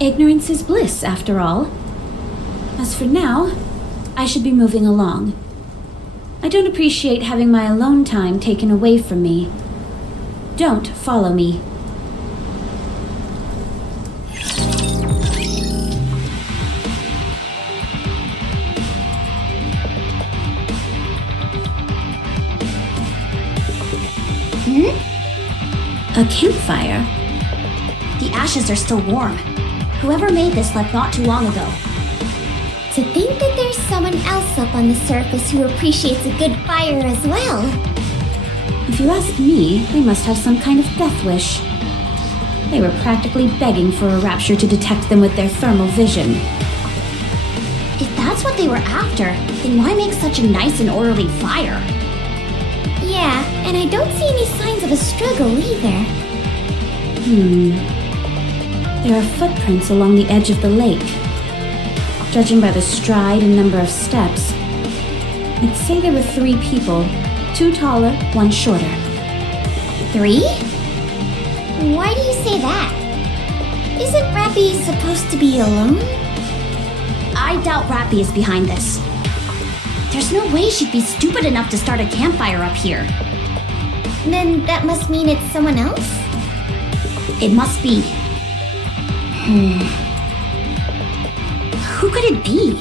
Ignorance is bliss, after all. As for now, I should be moving along. I don't appreciate having my alone time taken away from me. Don't follow me. A campfire? The ashes are still warm. Whoever made this left not too long ago. To think that there's someone else up on the surface who appreciates a good fire as well. If you ask me, they must have some kind of death wish. They were practically begging for a rapture to detect them with their thermal vision. If that's what they were after, then why make such a nice and orderly fire? Yeah, and I don't see any signs of a struggle either. There are footprints along the edge of the lake. Judging by the stride and number of steps, I'd say there were 3 people. 2 taller, 1 shorter. 3? Why do you say that? Isn't Rapi supposed to be alone? I doubt Rapi is behind this. There's no way she'd be stupid enough to start a campfire up here. Then that must mean it's someone else? It must be. Who could it be?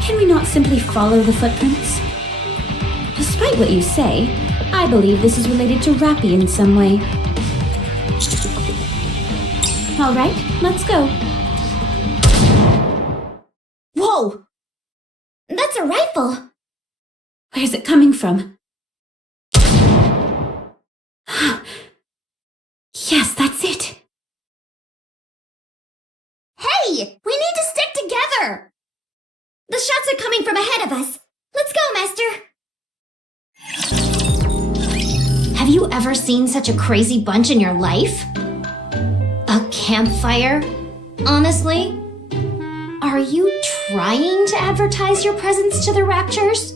Can we not simply follow the footprints? Despite what you say, I believe this is related to Rapi in some way. All right, let's go. Whoa! That's a rifle! Where's it coming from? Yes, that's it. Hey! We need to stick together! The shots are coming from ahead of us. Let's go, Master! Have you ever seen such a crazy bunch in your life? A campfire? Honestly? Are you trying to advertise your presence to the Raptures?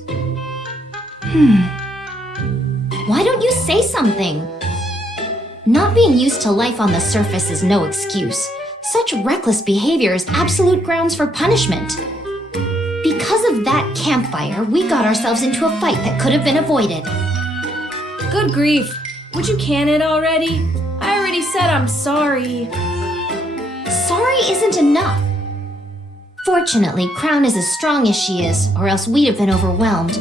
Why don't you say something? Not being used to life on the surface is no excuse. Such reckless behavior is absolute grounds for punishment. Because of that campfire, we got ourselves into a fight that could have been avoided. Good grief. Would you can it already? I already said I'm sorry. Sorry isn't enough. Fortunately, Crown is as strong as she is, or else we'd have been overwhelmed.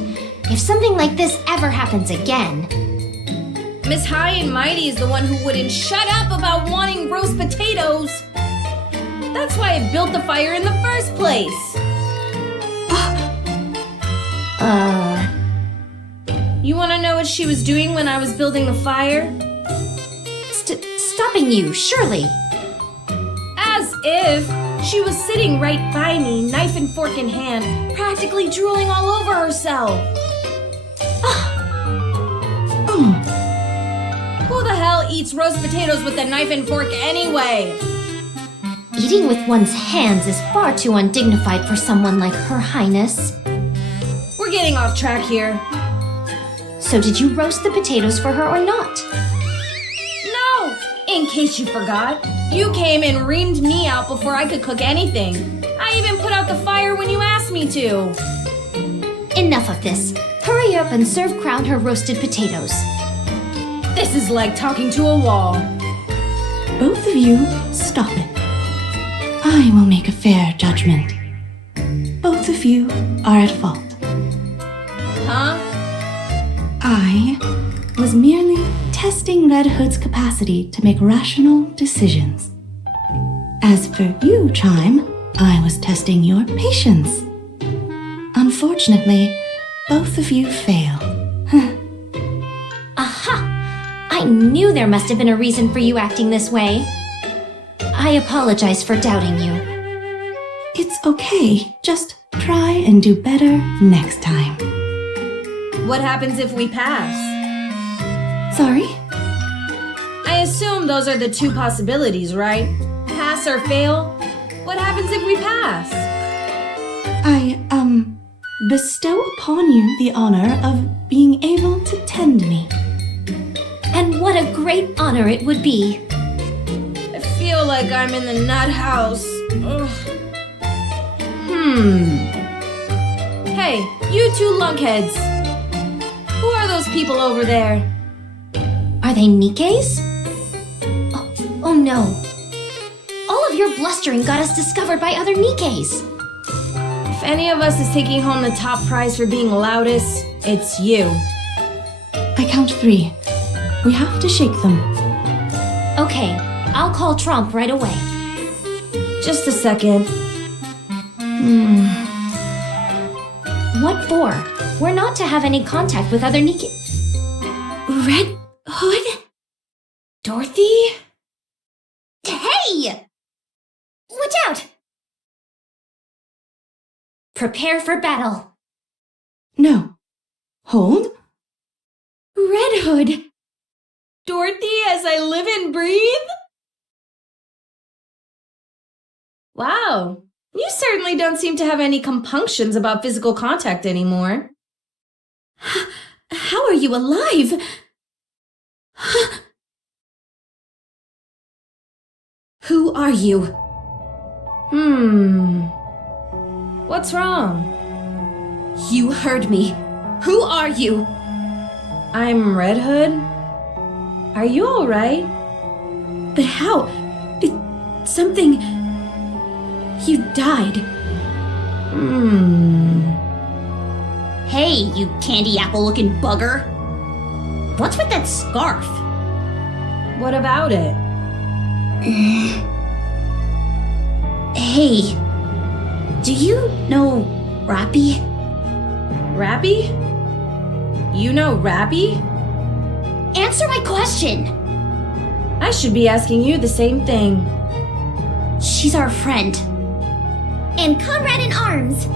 If something like this ever happens again... Miss High and Mighty is the one who wouldn't shut up about wanting roast potatoes. That's why I built the fire in the first place. You want to know what she was doing when I was building the fire? Stopping you, surely. As if. She was sitting right by me, knife and fork in hand, practically drooling all over herself. Who the hell eats roast potatoes with a knife and fork anyway? Eating with one's hands is far too undignified for someone like Her Highness. We're getting off track here. So did you roast the potatoes for her or not? No! In case you forgot, you came and reamed me out before I could cook anything. I even put out the fire when you asked me to. Enough of this. Hurry up and serve Crown her roasted potatoes. This is like talking to a wall. Both of you, stop it. I will make a fair judgment. Both of you are at fault. Huh? I was merely testing Red Hood's capacity to make rational decisions. As for you, Chime, I was testing your patience. Unfortunately, both of you failed. Aha! I knew there must have been a reason for you acting this way. I apologize for doubting you. It's okay, just try and do better next time. What happens if we pass? Sorry? I assume those are the two possibilities, right? Pass or fail? What happens if we pass? I, bestow upon you the honor of being able to tend me. And what a great honor it would be. I feel like I'm in the nut house. Ugh. Hey, you two lunkheads. Who are those people over there? Are they Nikkes? Oh no. All of your blustering got us discovered by other Nikkes. If any of us is taking home the top prize for being loudest, it's you. I count 3. We have to shake them. Okay, I'll call Trump right away. Just a second. What for? We're not to have any contact with other Nikkes. Red Hood? Dorothy? Hey! Watch out! Prepare for battle. No. Hold. Red Hood! Dorothy as I live and breathe? Wow, you certainly don't seem to have any compunctions about physical contact anymore. How are you alive? Who are you? What's wrong? You heard me. Who are you? I'm Red Hood? Are you alright? But how? Something... You died. Hey, you candy apple-looking bugger. What's with that scarf? What about it? Hey, do you know Rapi? Rapi? You know Rapi? Answer my question! I should be asking you the same thing. She's our friend. And comrade in arms.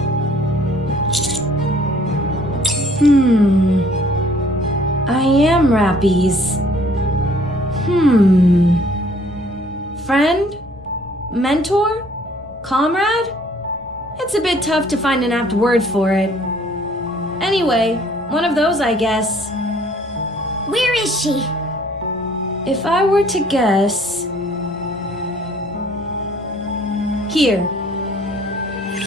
I am Rapi's. Friend? Mentor? Comrade? It's a bit tough to find an apt word for it. Anyway, one of those, I guess. Where is she? If I were to guess... Here.